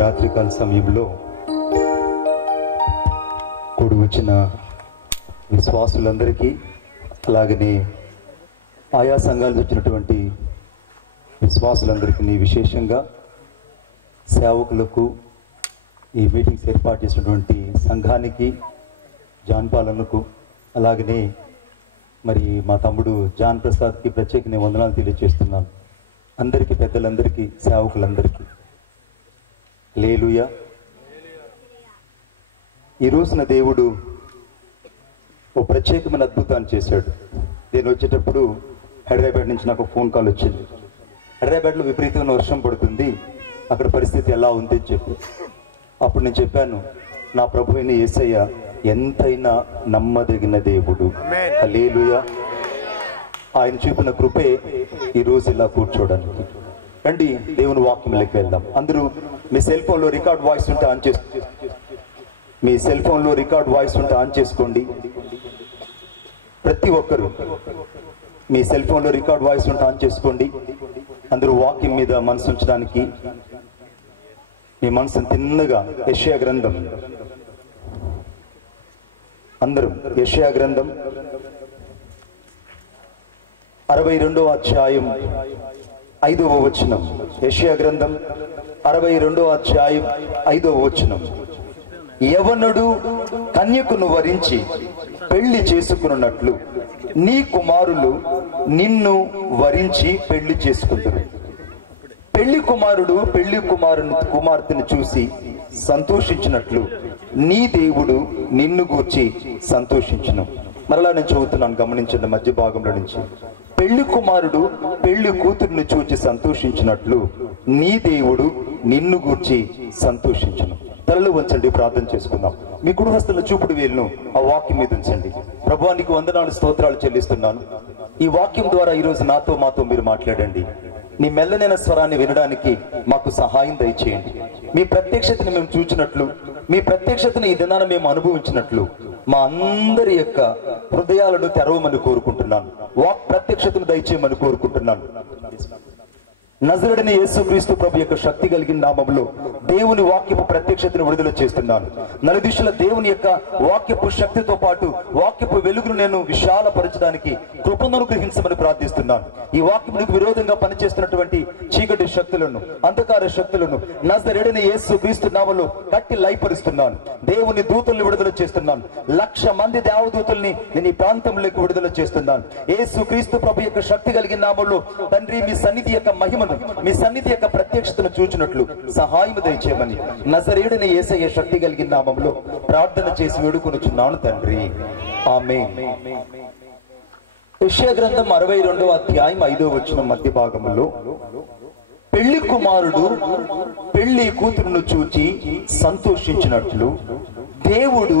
రాత్రికాల సమయంలో కూడి వచ్చిన విశ్వాసులందరికీ, అలాగనే ఆయా సంఘాలు వచ్చినటువంటి విశ్వాసులందరికీ, విశేషంగా సేవకులకు, ఈ మీటింగ్స్ ఏర్పాటు చేసినటువంటి సంఘానికి, జాన్పాలనకు, అలాగనే మరి మా తమ్ముడు జాన్ ప్రసాద్కి ప్రత్యేక వందనాలు తెలియజేస్తున్నాను. అందరికీ, పెద్దలందరికీ, సేవకులందరికీ హల్లెలూయా. ఈ రోజున దేవుడు ఓ ప్రత్యేకమైన అద్భుతాన్ని చేశాడు. నేను వచ్చేటప్పుడు హైదరాబాద్ నుంచి నాకు ఫోన్ కాల్ వచ్చింది. హైదరాబాద్లో విపరీతమైన వర్షం పడుతుంది, అక్కడ పరిస్థితి ఎలా ఉంది అని చెప్పి. అప్పుడు నేను చెప్పాను, నా ప్రభు అయిన యేసయ్య ఎంతైనా నమ్మదగిన దేవుడు. హల్లెలూయా. ఆయన చూపిన కృపే ఈరోజు ఇలా కూర్చోడానికి. రండి దేవుని వాక్యంలోకి వెళ్దాం. అందరూ మీ సెల్ ఫోన్లో రికార్డ్ వాయిస్ ఉంటే ఆన్ చేసుకోండి. మీ సెల్ ఫోన్లో రికార్డ్ వాయిస్ ఉంటే ఆన్ చేసుకోండి. ప్రతి ఒక్కరు మీ సెల్ ఫోన్లో రికార్డ్ వాయిస్ ఉంటే ఆన్ చేసుకోండి. అందరూ వాక్యం మీద మనసు ఉంచడానికి మీ మనసును తిన్నగా యెషయా గ్రంథం, అందరూ యెషయా గ్రంథం 62వ అధ్యాయం 5వ వచనం. యెషయా గ్రంథం 62వ అధ్యాయం 5వ వచనం. యవనుడు కన్యకును వరించి పెళ్లి చేసుకున్నట్లు నీ కుమారులు నిన్ను వరించి పెళ్లి చేసుకుంటారు. పెళ్లి కుమారుడు పెళ్లి కుమార్తెను చూసి సంతోషించినట్లు నీ దేవుడు నిన్ను గూర్చి సంతోషించును. మరలా నేను చదువుతున్నాను, గమనించండి మధ్య భాగంలో నుంచి. పెళ్లి కుమారుడు పెళ్లి కూతురుని చూచి సంతోషించినట్లు నీ దేవుడు నిన్ను గూర్చి సంతోషించును. తలలు వంచండి, ప్రార్థన చేసుకుందాం. మీ కుడి హస్తల చూపుడు వేలును ఆ వాక్యం మీద ఉంచండి. ప్రభువా, నీకు వందనాలు, స్తోత్రాలు చెల్లిస్తున్నాను. ఈ వాక్యం ద్వారా ఈరోజు మాతో మీరు మాట్లాడండి. నీ మెల్లనైన స్వరాన్ని వినడానికి మాకు సహాయం దయచేయండి. మీ ప్రత్యక్షతను మేము చూచినట్లు, మీ ప్రత్యక్షతను ఈ దినాన మేము అనుభవించినట్లు మా అందరి యొక్క హృదయాలను తెరవమని కోరుకుంటున్నాను. వాక్ ప్రత్యక్షతను దయచేయమని కోరుకుంటున్నాను. నజరేయుడైన యేసుక్రీస్తు ప్రభు యొక్క శక్తి కలిగిన నామములో దేవుని వాక్యపు ప్రత్యక్షతను విడుదల చేస్తున్నాను. నలుదిశల దేవుని యొక్క వాక్యపు శక్తితో పాటు వాక్యపు వెలుగును నేను విశాలపరచడానికి కృపను అనుగ్రహించమని ప్రార్థిస్తున్నాను. ఈ వాక్యమునికి విరోధంగా పనిచేస్తున్నటువంటి చీకటి శక్తులను, అంధకార శక్తులను నజరేయుడైన యేసుక్రీస్తు నామములో కట్టి లయపరుస్తున్నాను. దేవుని దూతల్ని విడుదల చేస్తున్నాను. 1,00,000 మంది దేవదూతల్ని నేను ఈ ప్రాంతంలోకి విడుదల చేస్తున్నాను. యేసుక్రీస్తు ప్రభు యొక్క శక్తి కలిగిన నామములో తండ్రి, మీ సన్నిధి యొక్క మహిమ, మీ సన్నిధి యొక్క ప్రత్యక్షతను చూచినట్లు సహాయం దయచేయమని నజరేయుడైన యేసయ్య శక్తి కలిగిన నామములో ప్రార్థన చేసి వేడుకొనుచున్నాను తండ్రి, ఆమేన్. యెషయా గ్రంథం 62వ అధ్యాయం 5వ వచనం మధ్య భాగములో, పెళ్లి కుమారుడు పెళ్లి కూతురును చూచి సంతోషించినట్లు దేవుడు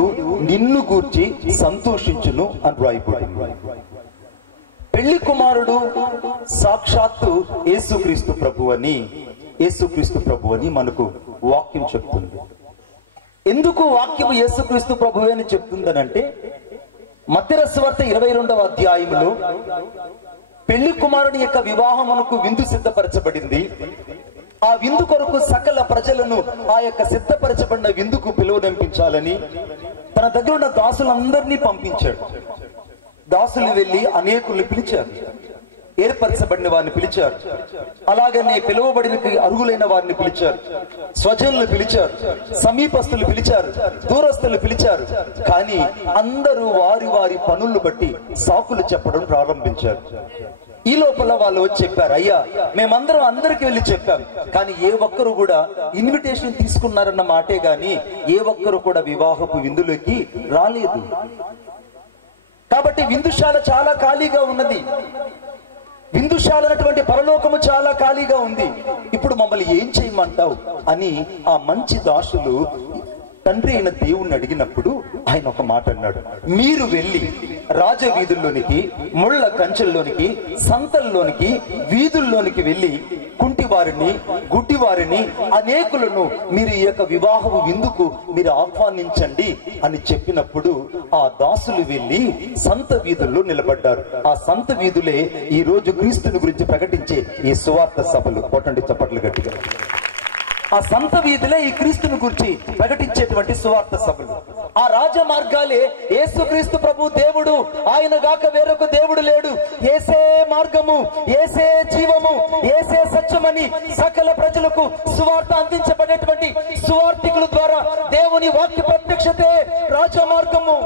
నిన్ను గూర్చి సంతోషించును అని రాయబడింది. పెళ్లి కుమారుడు సాక్షాత్తు యేసుక్రీస్తు ప్రభు అని మనకు వాక్యం చెప్తుంది. ఎందుకు వాక్యము యేసుక్రీస్తు ప్రభు అని చెప్తుందనంటే, మత్తయి సువార్త 22వ అధ్యాయంలో పెళ్లి కుమారుని యొక్క వివాహమునకు విందు సిద్ధపరచబడింది. ఆ విందు కొరకు సకల ప్రజలను ఆ యొక్క సిద్ధపరచబడిన విందుకు పిలువనంపించాలని తన దగ్గర ఉన్న దాసులందరినీ పంపించాడు. దాసులు వెళ్లి అనేకుల్ని పిలిచారు, ఏర్పరచబడిన వారిని పిలిచారు, అలాగనే పిలువబడిన అర్హులైన వారిని పిలిచారు, స్వజనులు పిలిచారు, సమీపస్తులు పిలిచారు, దూరస్తులు పిలిచారు. కానీ అందరూ వారి వారి పనులను బట్టి సాకులు చెప్పడం ప్రారంభించారు. ఈ లోపల వాళ్ళు వచ్చి చెప్పారు, అయ్యా మేమందరం అందరికి వెళ్ళి చెప్పాం, కానీ ఏ ఒక్కరు కూడా ఇన్విటేషన్ తీసుకున్నారన్న మాటే గాని ఏ ఒక్కరు కూడా వివాహపు విందులోకి రాలేదు. కాబట్టి విందుశాల చాలా ఖాళీగా ఉన్నది. విందుశాల అన్నటువంటి పరలోకము చాలా ఖాళీగా ఉంది. ఇప్పుడు మమ్మల్ని ఏం చేయమంటావు అని ఆ మంచి దాసులు తండ్రి అయిన దేవుణ్ణి అడిగినప్పుడు ఆయన ఒక మాట అన్నాడు, మీరు వెళ్ళి రాజవీధుల్లోనికి, ముళ్ళ కంచెల్లోనికి, సంతల్లోనికి, వీధుల్లోనికి వెళ్ళి కుంటివారిని, గుడ్డివారిని, అనేకులను మీరు ఈ యొక్క వివాహము విందుకు మీరు ఆహ్వానించండి అని చెప్పినప్పుడు ఆ దాసులు వెళ్ళి సంత వీధుల్లో నిలబడ్డారు. ఆ సంత వీధులే ఈ రోజు క్రీస్తుని గురించి ప్రకటించే ఈ సువార్త సభలు. కొట్టండి చప్పట్లు గట్టిగా. ఆ సంత వీధిలో ఈ క్రీస్తుని గురించి ప్రకటించేటువంటి సువార్త సభలు. ఆ రాజ మార్గాలే యేసుక్రీస్తు ప్రభు దేవుడు, ఆయన గాక వేరొక దేవుడు లేడు, యేసే మార్గము, యేసే జీవము, యేసే సత్యమని సకల ప్రజలకు సువార్త అందించబడేటువంటి సువార్థికుల ద్వారా దేవుని వాక్య ప్రత్యక్షతే రాజ మార్గము.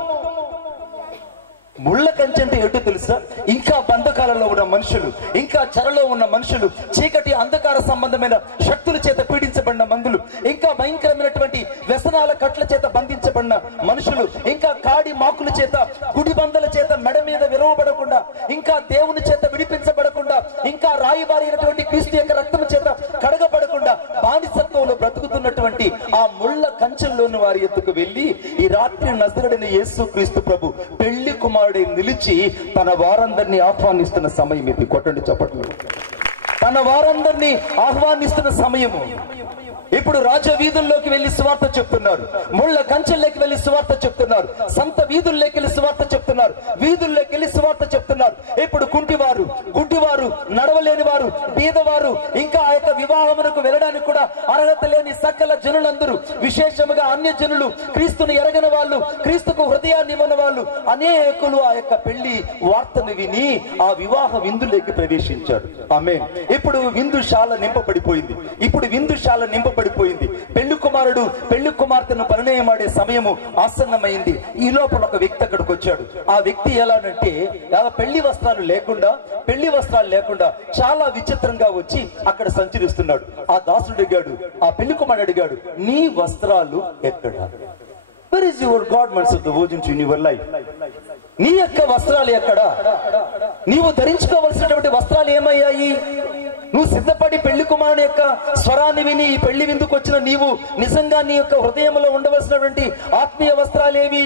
ముళ్ళ కంచె అంటే ఏంటో తెలుసా? ఇంకా బంధకాలలో ఉన్న మనుషులు, ఇంకా చెరలో ఉన్న మనుషులు, చీకటి అంధకార సంబంధమైన శక్తుల చేత పీడించబడిన మందులు, ఇంకా భయంకరమైనటువంటి వ్యసనాల కట్ల చేత బంధించబడిన మనుషులు, ఇంకా కాడి మాకుల చేత, గుడి బందల చేత మెడ మీద విరవబడకుండా, ఇంకా దేవుని చేత విడిపించబడకుండా, ఇంకా రాయిబారైనటువంటి క్రీస్తు యొక్క రక్తం చేత కడగబడకుండా బానిసత్వంలో బ్రతుకుతున్నటువంటి ఆ ముళ్ళ కంచెల్లోని వారి ఎత్తుకు వెళ్లి ఈ రాత్రి నజరేయుడైన యేసుక్రీస్తు ప్రభు పెళ్లి కుమారుడు నిలిచి తన వారందరినీ ఆహ్వానిస్తున్న సమయం ఇది. కొట్టండి చప్పట్లు. తన వారందరినీ ఆహ్వానిస్తున్న సమయము. ఇప్పుడు రాజ వీధుల్లోకి వెళ్లి సువార్త చెప్తున్నారు, ముళ్ళ కంచెల్లోకి వెళ్లి సువార్త చెప్తున్నారు, సంత వీధుల్లోకి వెళ్లి సువార్త చెప్తున్నారు, వీధుల్లోకి వెళ్లి సువార్త చెప్తున్నారు. ఇప్పుడు కుంటివారు, గుడ్డివారు, నడవలేని వారు, బీదవారు, ఇంకా ఆ యొక్క వివాహమునకు వెళ్ళడానికి కూడా అర్హత లేని సకల జనులందరూ, విశేషముగా అన్య జనులు, క్రీస్తుని ఎరగని వాళ్ళు, క్రీస్తుకు హృదయాన్ని ఇవ్వని వాళ్ళు అనేకులు ఆ యొక్క పెళ్లి వార్తను విని ఆ వివాహ విందులోకి ప్రవేశించారు. ఆమేన్. ఇప్పుడు విందుశాల నింపబడిపోయింది. ఇప్పుడు విందుశాల నింపబడిపోయింది. పెళ్లి కుమారుడు పెళ్లి కుమార్తెను పరిణయమాడే సమయము ఆసన్నమైంది. ఈ లోపల ఒక వ్యక్తి అక్కడికి వచ్చాడు. ఆ వ్యక్తి ఎలానంటే పెళ్లి వస్త్రాలు లేకుండా చాలా విచిత్రంగా వచ్చి అక్కడ సంచరిస్తున్నాడు. ఆ దాసుడు అడిగాడు, ఆ పెళ్లి కుమారుడు అడిగాడు, నీ వస్త్రాలు ఎక్కడ? Where is your garments of the virgins in your life? నీ యొక్క వస్త్రాలు ఎక్కడ? నీవు ధరించుకోవలసినటువంటి వస్త్రాలు ఏమయ్యాయి? నువ్వు సిద్ధపడి పెళ్లి కుమారుని యొక్క స్వరాన్ని విని ఈ పెళ్లి విందుకు వచ్చిన నీవు నిజంగా నీ యొక్క హృదయంలో ఉండవలసినటువంటి ఆత్మీయ వస్త్రాలేవి?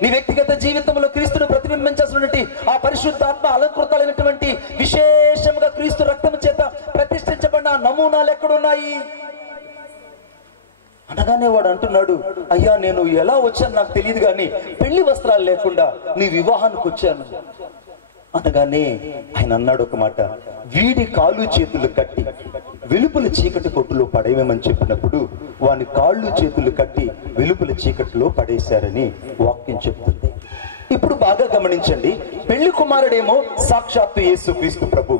నీ వ్యక్తిగత జీవితంలో క్రీస్తును ప్రతిబింబించాల్సినటువంటి ఆ పరిశుద్ధాత్మ అలంకృతాలైనటువంటి విశేషంగా క్రీస్తు రక్తం చేత ప్రతిష్ఠించబడిన నమూనాలు ఎక్కడున్నాయి అనగానే వాడు అంటున్నాడు, అయ్యా నేను ఎలా వచ్చాను నాకు తెలియదు కానీ పెళ్లి వస్త్రాలు లేకుండా నీ వివాహానికి వచ్చాను అనగానే ఆయన అన్నాడు ఒక మాట, వీడి కాళ్ళు చేతులు కట్టి వెలుపల చీకటి కొట్టులో పడేయమని చెప్పినప్పుడు వాని కాళ్ళు చేతులు కట్టి వెలుపల చీకటిలో పడేశారని వాక్యం చెప్తుంది. ఇప్పుడు బాగా గమనించండి, పెళ్లి కుమారుడేమో సాక్షాత్తు యేసుక్రీస్తు ప్రభు,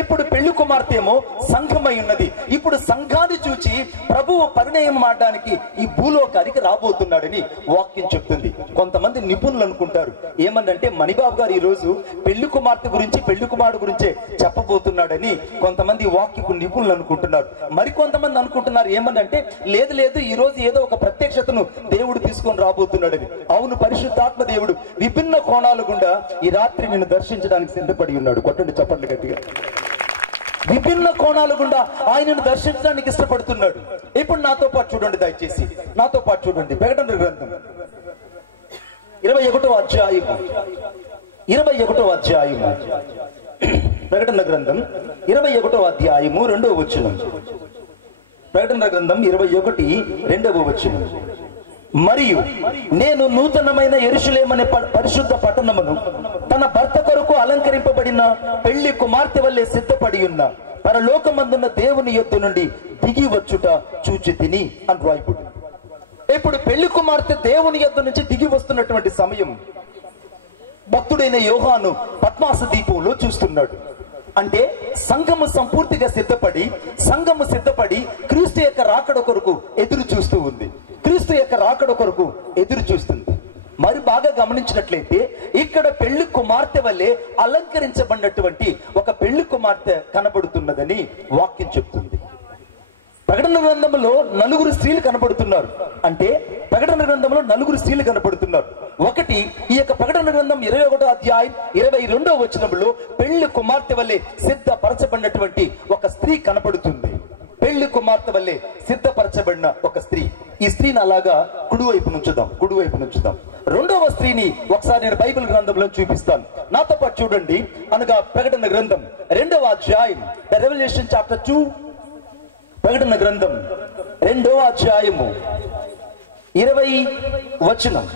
ఇప్పుడు పెళ్లి కుమార్తె ఏమో సంఘమై ఉన్నది. ఇప్పుడు సంఘాన్ని చూచి ప్రభువు పరిణయం ఆడడానికి ఈ భూలోకానికి రాబోతున్నాడని వాక్యం చెప్తుంది. కొంతమంది నిపుణులు అనుకుంటారు ఏమన్నంటే మణిబాబు గారు ఈ రోజు పెళ్లి కుమార్తె గురించి పెళ్లి కుమారుడు గురించే చెప్పబోతున్నాడని కొంతమంది వాక్యకు నిపుణులు అనుకుంటున్నారు. మరికొంతమంది అనుకుంటున్నారు ఏమన్నంటే లేదు ఈ రోజు ఏదో ఒక ప్రత్యక్షతను దేవుడు తీసుకొని రాబోతున్నాడని. అవును, పరిశుద్ధాత్మ దేవుడు విభిన్న కోణాలు గుండా ఈ రాత్రి నిన్ను దర్శించడానికి సిద్ధపడి ఉన్నాడు. కొట్టండి చప్పట్లు గట్టిగా. విభిన్న కోణాలు గుండా ఆయనను దర్శించడానికి ఇష్టపడుతున్నాడు. ఇప్పుడు నాతో పాటు చూడండి, దయచేసి నాతో పాటు చూడండి. ప్రకటన గ్రంథం 21వ అధ్యాయము ప్రకటన గ్రంథం 21వ అధ్యాయము 2వ వచనం. ప్రకటన గ్రంథం 21:2వ వచనం. మరియు నేను నూతనమైన యెరూషలేమనే పరిశుద్ధ పట్టణమును తన భర్త కొరకు అలంకరింపబడిన పెళ్లి కుమార్తె వల్లే సిద్ధపడి ఉన్న పరలోకమందున్న దేవుని యొద్ద నుండి దిగి వచ్చుట చూచి తిని అని రాయబడింది. ఇప్పుడు పెళ్లి కుమార్తె దేవుని యొద్ద నుంచి దిగి వస్తున్నటువంటి సమయం భక్తుడైన యోహాను పద్మాస దీపంలో చూస్తున్నాడు. అంటే సంఘము సంపూర్తిగా సిద్ధపడి క్రీస్తు యొక్క రాకడ కొరకు ఎదురు చూస్తూ ఉంది. క్రీస్తు యొక్క రాకడ కొరకు ఎదురు చూస్తుంది. మరి బాగా గమనించినట్లయితే ఇక్కడ పెళ్లి కుమార్తె వల్లే అలంకరించబడినటువంటి ఒక పెళ్లి కుమార్తె కనబడుతున్నదని వాక్యం చెప్తుంది. ప్రకటన గ్రంథంలో 4 స్త్రీలు కనబడుతున్నారు. అంటే ప్రకటన గ్రంథంలో 4 స్త్రీలు కనబడుతున్నారు. ఒకటి, ఈ యొక్క ప్రకటన గ్రంథం 21వ అధ్యాయం 22వ వచనంలో పెళ్లి కుమార్తె వల్లే సిద్ధపరచబడినటువంటి ఒక స్త్రీ కనబడుతుంది. పెళ్లి కుమార్తె వల్లే సిద్ధపరచబడిన ఒక స్త్రీ. ఈ స్త్రీని అలాగా కుడివైపు నుంచుదాం. రెండవ స్త్రీని ఒకసారి నేను బైబిల్ గ్రంథంలో చూపిస్తాను. నాతో పాటు చూడండి. అనగా ప్రకటన గ్రంథం 2వ అధ్యాయం, రెవల్యూషన్ చాప్టర్ 2, ప్రకటన గ్రంథం 2వ అధ్యాయము 20వ వచనం.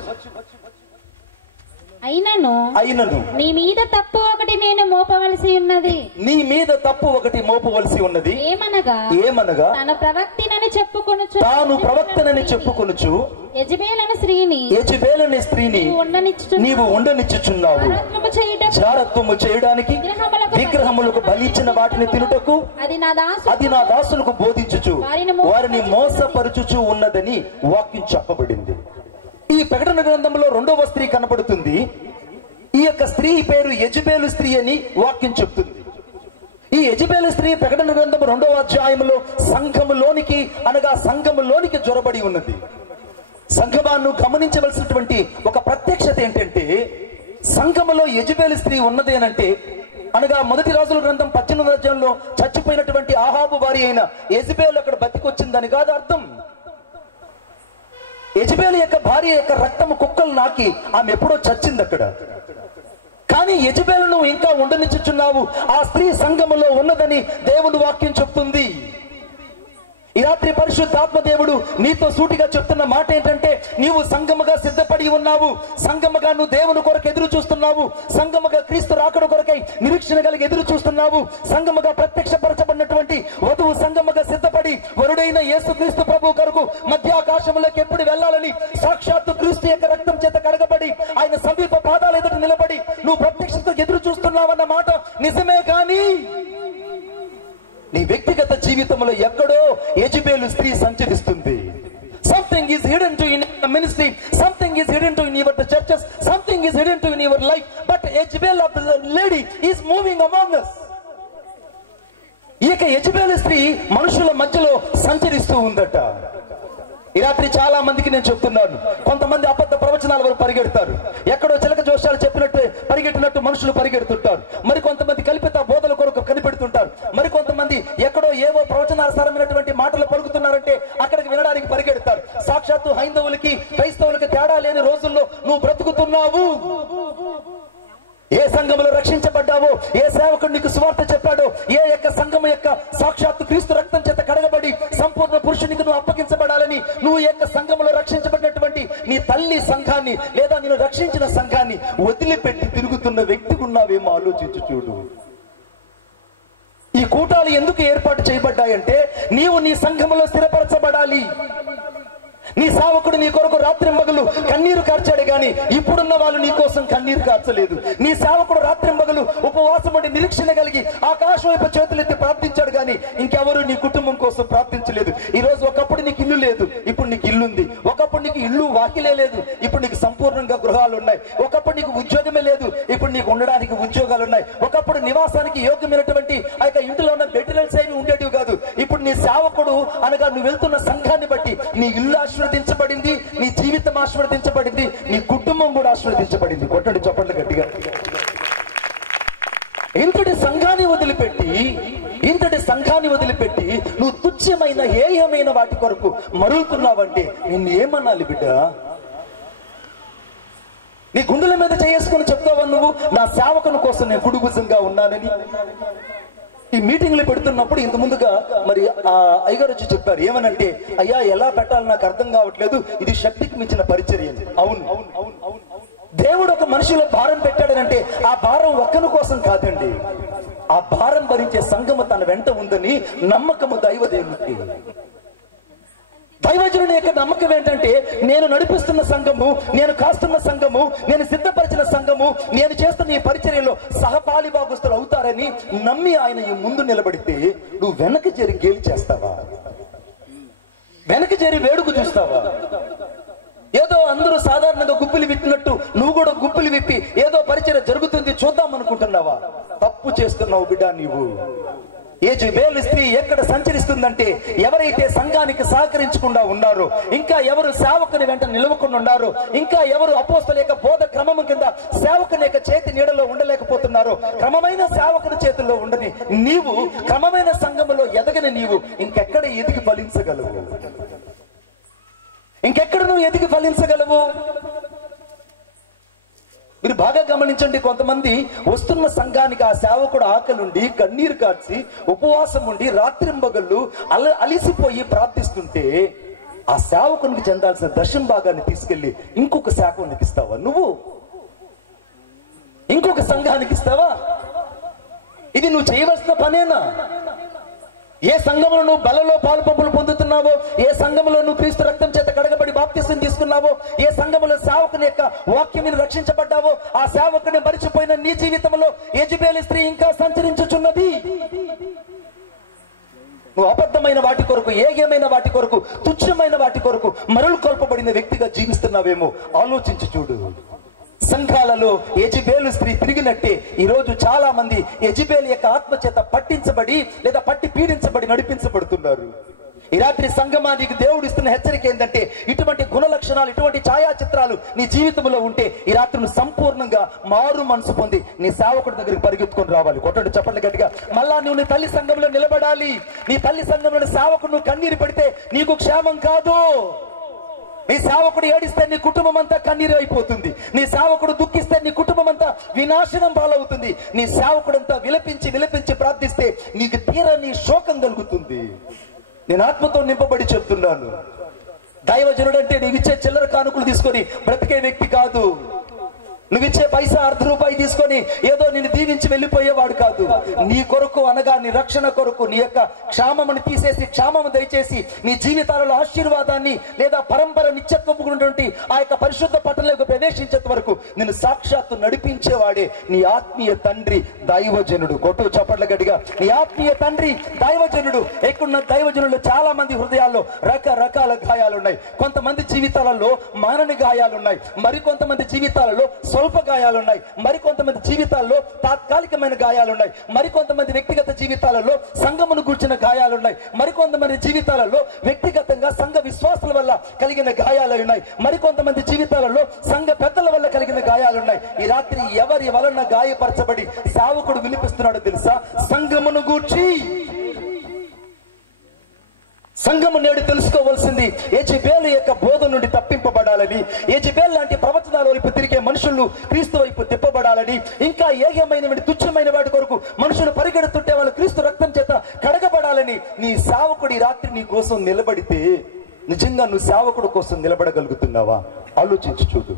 అయినను నీ మీద తప్పు ఒకటి నేను మోపవలసి ఉన్నది. నీ మీద తప్పు ఒకటి మోపవలసి ఉన్నది. ఏమనగా తాను ప్రవక్తనని చెప్పుకొనుచు యెజబెలను స్త్రీని నీవు ఉండనిచ్చుచున్నావు. జారత్వము చేయడానికి విగ్రహములకు బలిచ్చిన వాటిని తినుటకు అది నా దాసులకు బోధించుచు వారిని మోసపరుచుచు ఉన్నదని వాక్యం చెప్పబడింది. ఈ ప్రకటన గ్రంథంలో 2వ స్త్రీ కనపడుతుంది. ఈ యొక్క స్త్రీ పేరు యెజబెలు స్త్రీ అని వాక్యం చెప్తుంది. ఈ యెజబెలు స్త్రీ ప్రకటన గ్రంథం 2వ అధ్యాయంలో సంఘములోనికి జొరబడి ఉన్నది. సంఘమాన్ని గమనించవలసినటువంటి ఒక ప్రత్యక్షత ఏంటంటే, సంఘములో యెజబెలు స్త్రీ ఉన్నది అనంటే అనగా మొదటి రాజుల గ్రంథం 18వ అధ్యాయంలో చచ్చిపోయినటువంటి ఆహాబు వారి అయిన యెజబెలు అక్కడ బతికొచ్చిందని కాదు అర్థం. యెజబెలు యొక్క భార్య యొక్క రక్తము కుక్కలు నాకి ఆమె ఎప్పుడో చచ్చింది అక్కడ. కానీ యెజబెలును ఇంకా ఉండనిచ్చుచున్నావు. ఆ స్త్రీ సంఘములో ఉన్నదని దేవుని వాక్యం చెప్తుంది. ఈ రాత్రి పరిశుద్ధాత్మ దేవుడు నీతో సూటిగా చెప్తున్న మాట ఏంటంటే, నీవు సంఘముగా సిద్ధపడి ఉన్నావు. సంఘముగా నువ్వు దేవుని కొరకు ఎదురు చూస్తున్నావు. సంఘముగా క్రీస్తు రాకడ కొరకై నిరీక్షణ కలిగి ఎదురు చూస్తున్నావు. సంఘముగా ప్రత్యక్షపరచబడినటువంటి వధువు సంఘముగా సిద్ధపడి వరుడైన యేసుక్రీస్తు ప్రభు కొరకు మధ్యాకాశములోకి ఎప్పుడు వెళ్ళాలని సాక్షాత్తు క్రీస్తు యొక్క రక్తం చేత కడగబడి ఆయన సమీప పాదాల ఎదుట నిలబడి నువ్వు ప్రత్యక్షతతో ఎదురు చూస్తున్నావన్న మాట నిజమే. కానీ నీ వ్యక్తిగత జీవితంలో ఎక్కడో యెజబెలు స్త్రీ సంచరిస్తుంది. Something is hidden to in your ministry, something is hidden to in your churches, something is hidden to in your life, but Jezebel of the lady is moving among us. ఈ యొక్క యెజబెలు స్త్రీ మనుషుల మధ్యలో సంచరిస్తూ ఉందట. ఈ రాత్రి చాలా మందికి నేను చెప్తున్నాను, కొంతమంది అబద్ధ ప్రవచనాల వరకు పరిగెడతారు. ఎక్కడో చిలక జోషాలు చెప్పినట్టు పరిగెట్టినట్టు మనుషులు పరిగెడుతుంటారు. మరి కొంతమంది కల్పిత బోధల కొరకు కనిపెడుతుంటారు. మరి కొంతమంది ఎక్కడో ఏవో ప్రవచనాసారమైనటువంటి మాటలు పలుకుతున్నారంటే అక్కడికి వినడానికి పరిగెడతారు. సాక్షాత్తు హైందవులకి క్రైస్తవులకి తేడా లేని రోజుల్లో నువ్వు బ్రతుకుతున్నావు. ఏ సంఘములో రక్షించబడ్డావో, ఏ సేవకుడు నీకు సువార్త చెప్పాడో, ఏ యొక్క సంఘము యొక్క సాక్షాత్తు క్రీస్తు రక్తం చేత కడగబడి సంపూర్ణ పురుషునికి నువ్వు అప్పగించబడాలని నువ్వు యొక్క సంఘములో రక్షించబడినటువంటి నీ తల్లి సంఘాన్ని లేదా నేను రక్షించిన సంఘాన్ని వదిలిపెట్టి తిరుగుతున్న వ్యక్తికి ఉన్నావేమో ఆలోచించు చూడు. ఈ కూటాలు ఎందుకు ఏర్పాటు చేయబడ్డాయంటే నీవు నీ సంఘములో స్థిరపరచబడాలి. నీ సేవకుడు నీ కొరకు రాత్రింబగలు కన్నీరు కార్చాడు గాని ఇప్పుడున్న వాళ్ళు నీ కోసం కన్నీరు కార్చలేదు. నీ సేవకుడు రాత్రింబగలు ఉపవాసం ఉండి నిరీక్షణ కలిగి ఆకాశం వైపు చేతులెత్తి ప్రార్థించాడు గాని ఇంకెవరు నీ కుటుంబం కోసం ప్రార్థించలేదు. ఈ రోజు ఒకప్పుడు నీకు ఇల్లు లేదు, ఇప్పుడు నీకు ఇల్లు ఉంది. ఒకప్పుడు నీకు ఇల్లు వాకిలే లేదు, ఇప్పుడు నీకు సంపూర్ణంగా గృహాలు ఉన్నాయి. ఒకప్పుడు నీకు ఉద్యోగమే లేదు, ఇప్పుడు నీకు ఉండడానికి ఉద్యోగాలు ఉన్నాయి. ఒకప్పుడు నివాసానికి యోగ్యమైనటువంటి ఆ యొక్క ఇంటిలో ఉన్న మెటీరియల్స్ ఏమి ఉండేటివి కాదు. ఇప్పుడు నీ సేవకుడు అనగా నువ్వు వెళ్తున్న సంఘాన్ని బట్టి నీ ఇల్లు ఆశీర్వదించబడింది, నీ జీవితం ఆశీర్వదించబడింది, నీ కుటుంబం కూడా ఆశీర్వదించబడింది. కొట్టండి చప్పట్లు గట్టిగా. ఇంతటి సంఘాన్ని వదిలిపెట్టి నువ్వు తుచ్చమైన హేయమైన వాటి కొరకు మరుగుతున్నావంటే నిన్ను ఏమనాలి బిడ్డ? నీ గుండెల మీద చేసుకుని చెప్తావా నువ్వు, నా సేవకుని కోసం నేను కుడుగుజంగా ఉన్నానని? ఈ మీటింగ్లు పెడుతున్నప్పుడు ఇంత ముందుగా మరి ఆ అయ్యగారు వచ్చి చెప్పారు, ఏమనంటే, అయ్యా ఎలా పెట్టాలి నాకు అర్థం కావట్లేదు, ఇది శక్తికి మించిన పరిచర్య. అవును, దేవుడు ఒక మనిషిలో భారం పెట్టాడనంటే ఆ భారం ఒక్కని కోసం కాదండి, ఆ భారం భరించే సంఘము తన వెంట ఉందని నమ్మకము దైవదేవునికి. దైవజనుని యొక్క నమ్మకం ఏంటంటే, నేను నడిపిస్తున్న సంఘము, నేను కాస్తున్న సంఘము, నేను సిద్ధపరిచిన సంఘము, నేను చేస్తున్న ఈ పరిచర్యలో సహపాలి భాగస్తులు అవుతారని నమ్మి ఆయన ఈ ముందు నిలబడితే నువ్వు వెనక్కి చేరి గేలి చేస్తావా? వెనక్కి చేరి వేడుకు చూస్తావా? ఏదో అందరూ సాధారణంగా గుప్పిలు విప్పినట్టు నువ్వు కూడా గుప్పిలు విప్పి ఏదో పరిచర్య జరుగుతుంది చూద్దాం అనుకుంటున్నావా? తప్పు చేస్తున్నావు బిడ్డ నీవు. యెజబెలు స్త్రీ ఎక్కడ సంచరిస్తుందంటే, ఎవరైతే సంఘానికి సహకరించకుండా ఉన్నారో, ఇంకా ఎవరు సేవకుని వెంట నిలవకుండా ఉన్నారో, ఇంకా ఎవరు అపోస్తల యొక్క బోధ క్రమం కింద సేవకుని యొక్క చేతి నీడలో ఉండలేకపోతున్నారో, క్రమమైన సేవకుని చేతుల్లో ఉండని నీవు, క్రమమైన సంఘములో ఎదగని నీవు ఇంకెక్కడ ఎదిగి ఫలించగలవు? ఇంకెక్కడ నువ్వు ఎదిగి ఫలించగలవు? మీరు బాగా గమనించండి, కొంతమంది వస్తున్న సంఘానికి ఆ సేవకుడు ఆకలుండి కన్నీరు కార్చి ఉపవాసం ఉండి రాత్రింబగళ్ళు అలిసిపోయి ప్రార్థిస్తుంటే ఆ సేవకునికి చెందాల్సిన దశం భాగాన్ని తీసుకెళ్లి ఇంకొక సేవకునికి ఇస్తావా నువ్వు? ఇంకొక సంఘానికి ఇస్తావా? ఇది నువ్వు చేయవలసిన పనేనా? ఏ సంఘంలో నువ్వు బలలో పాలు పంపులు పొందుతున్నావో, ఏ సంఘంలో నువ్వు క్రీస్తు రక్తం చేత కడగబడి బాప్తిసం తీసుకున్నావో, ఏ సంఘంలో సేవకుని యొక్క వాక్యం మీద రక్షించబడ్డావో, ఆ సేవకుని మరిచిపోయిన నీ జీవితంలో యెజబెలు స్త్రీ ఇంకా సంచరించుచున్నది. నువ్వు అబద్ధమైన వాటి కొరకు, ఏగమైన వాటి కొరకు, తుచ్చమైన వాటి కొరకు మరలు కొల్పబడిన వ్యక్తిగా జీవిస్తున్నావేమో ఆలోచించి చూడు. సంఘాలలో యెజబెలు స్త్రీ తిరిగినట్టే ఈరోజు చాలా మంది యెజబెలు యొక్క ఆత్మచేత పట్టించబడి లేదా పట్టి పీడించబడి నడిపించబడుతున్నారు. ఈ రాత్రి సంఘమా, నీకు దేవుడు ఇస్తున్న హెచ్చరిక ఏంటంటే, ఇటువంటి గుణ లక్షణాలు, ఇటువంటి ఛాయాచిత్రాలు నీ జీవితంలో ఉంటే ఈ రాత్రి నువ్వు సంపూర్ణంగా మారు మనసు పొంది నీ సేవకుడి దగ్గరికి పరిగెత్తుకొని రావాలి. కొట్టండి చప్పట్లు గట్టిగా. మళ్ళా నువ్వు నీ తల్లి సంఘంలో నిలబడాలి. నీ తల్లి సంఘంలో సేవకుడు నువ్వు కన్నీరు పెడితే నీకు క్షేమం కాదు. నీ సేవకుడు ఏడిస్తే నీ కుటుంబం అంతా కన్నీరు అయిపోతుంది. నీ సేవకుడు దుఃఖిస్తే నీ కుటుంబం అంతా వినాశనం పాలవుతుంది. నీ సేవకుడంతా విలపించి విలపించి ప్రార్థిస్తే నీకు తీరని శోకం కలుగుతుంది. నేను ఆత్మతో నింపబడి చెప్తున్నాను, దైవజనుడు అంటే నీవిచ్చే చిల్లర కానుకలు తీసుకొని బ్రతికే వ్యక్తి కాదు. నువ్విచ్చే పైసా ₹1 తీసుకొని ఏదో నిన్ను దీవించి వెళ్ళిపోయేవాడు కాదు. నీ కొరకు అనగా నీ రక్షణ కొరకు, నీ యొక్క క్షామమును తీసేసి క్షామము దయచేసి నీ జీవితాలలో ఆశీర్వాదాన్ని లేదా పరంపర నిత్యత్వమైనటువంటి ఆ యొక్క పరిశుద్ధ పట్టణంలోకి ప్రవేశించేంత వరకు నిన్ను సాక్షాత్తు నడిపించేవాడే నీ ఆత్మీయ తండ్రి దైవజనుడు. కొట్టు చప్పట్ల గట్టిగా. నీ ఆత్మీయ తండ్రి దైవజనుడు. ఎక్కడున్న దైవజనులు చాలా మంది హృదయాల్లో రకరకాల గాయాలున్నాయి. కొంతమంది జీవితాలలో మానని గాయాలున్నాయి, మరికొంతమంది జీవితాలలో స్వల్ప గాయాలున్నాయి, మరికొంతమంది జీవితాల్లో తాత్కాలికమైన గాయాలున్నాయి, మరికొంతమంది వ్యక్తిగత జీవితాలలో సంఘమును గూర్చిన గాయాలున్నాయి, మరికొంతమంది జీవితాలలో వ్యక్తిగతంగా సంఘ విశ్వాసాల వల్ల కలిగిన గాయాలున్నాయి, మరికొంతమంది జీవితాలలో సంఘ పెద్దల వల్ల కలిగిన గాయాలున్నాయి. ఈ రాత్రి ఎవరి వలన గాయపరచబడి సేవకుడు వినిపిస్తున్నాడో తెలుసా? సంఘమును గూర్చి. సంఘము నేడు తెలుసుకోవాల్సింది, యెజబెలు యొక్క బోధ నుండి తప్పింపబడాలని, యెజబెలు లాంటి ప్రవచనాల వైపు తిరిగే మనుషులు క్రీస్తు వైపు తిప్పబడాలని, ఇంకా ఏగమైన తుచ్చమైన వాటి కొరకు మనుషులు పరిగెడుతుంటే వాళ్ళు క్రీస్తు రక్తం చేత కడగబడాలని నీ సేవకుడి రాత్రి నీ కోసం నిలబడితే నిజంగా నువ్వు సేవకుడు కోసం నిలబడగలుగుతున్నావా? ఆలోచించి చూడు.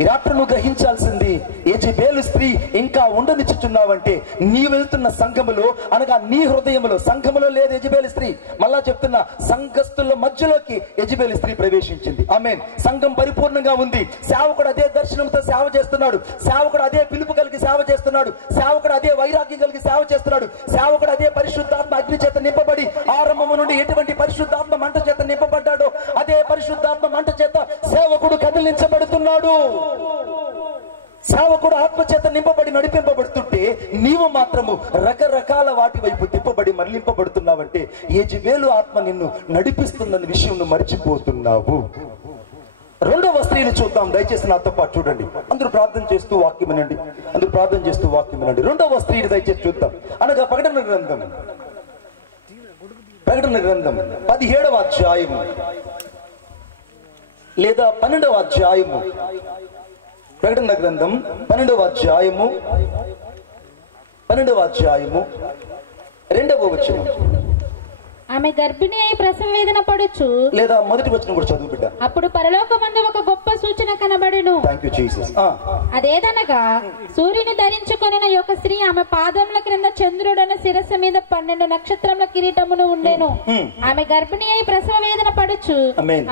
ఈ రాత్రి నువ్వు గ్రహించాల్సింది, యెజబెలు స్త్రీ ఇంకా ఉండనిచ్చుచున్నావంటే నీ వెళ్తున్న సంఘములో అనగా నీ హృదయంలో, సంఘములో లేదు యెజబెలు స్త్రీ. మళ్ళా చెప్తున్నా, సంఘస్థుల మధ్యలోకి యెజబెలు స్త్రీ ప్రవేశించింది. ఆమేన్. సంఘం పరిపూర్ణంగా ఉంది. సేవకుడు అదే దర్శనంతో సేవ చేస్తున్నాడు, సేవకుడు అదే పిలుపు కలిగి సేవ చేస్తున్నాడు, సేవకుడు అదే వైరాగ్యం కలిగి సేవ చేస్తున్నాడు, సేవకుడు అదే పరిశుద్ధాత్మ అగ్ని చేత నింపబడి ఆరంభము నుండి ఎటువంటి పరిశుద్ధాత్మ మంట చేత నింపబడ్డాడో అదే పరిశుద్ధాత్మ మంట చేత సేవకుడు కదిలించబడుతున్నాడు. సేవకుడు ఆత్మచేత నింపబడి నడిపింపబడుతుంటే నీవు మాత్రము రకరకాల వాటి వైపు తిప్పబడి మరలింపబడుతున్నావంటే యెజబెలు ఆత్మ నిన్ను నడిపిస్తుందన్న విషయం నువ్వు మర్చిపోతున్నావు. రెండవ స్త్రీని చూద్దాం, దయచేసి నాతో పాటు చూడండి. అందరూ ప్రార్థన చేస్తూ వాక్యం వినండి, అందరూ ప్రార్థన చేస్తూ వాక్యం వినండి. రెండవ స్త్రీని దయచేసి చూద్దాం. అనగా ప్రకటన గ్రంథం 17వ అధ్యాయము లేదా 12వ అధ్యాయము. ప్రకటన గ్రంథం 12వ అధ్యాయము 2వ వచనం. ఆమె గర్భిణి అయి ప్రసవ వేదన పడుచు, లేదా మొదటి వచనం కూడా చదువు బిడ్డ. అప్పుడు పరలోకమందు ఒక గొప్ప సూచన కనబడెను. Thank you Jesus. అదేదనగా సూర్యుని ధరించుకొనిన యొక్క స్త్రీ ఆమె పాదముల క్రింద చంద్రుడన శిరస్సు మీద 12 నక్షత్రముల కిరీటమును ఉండెను. ఆమె గర్భిణి అయి ప్రసవ వేదన పడుచు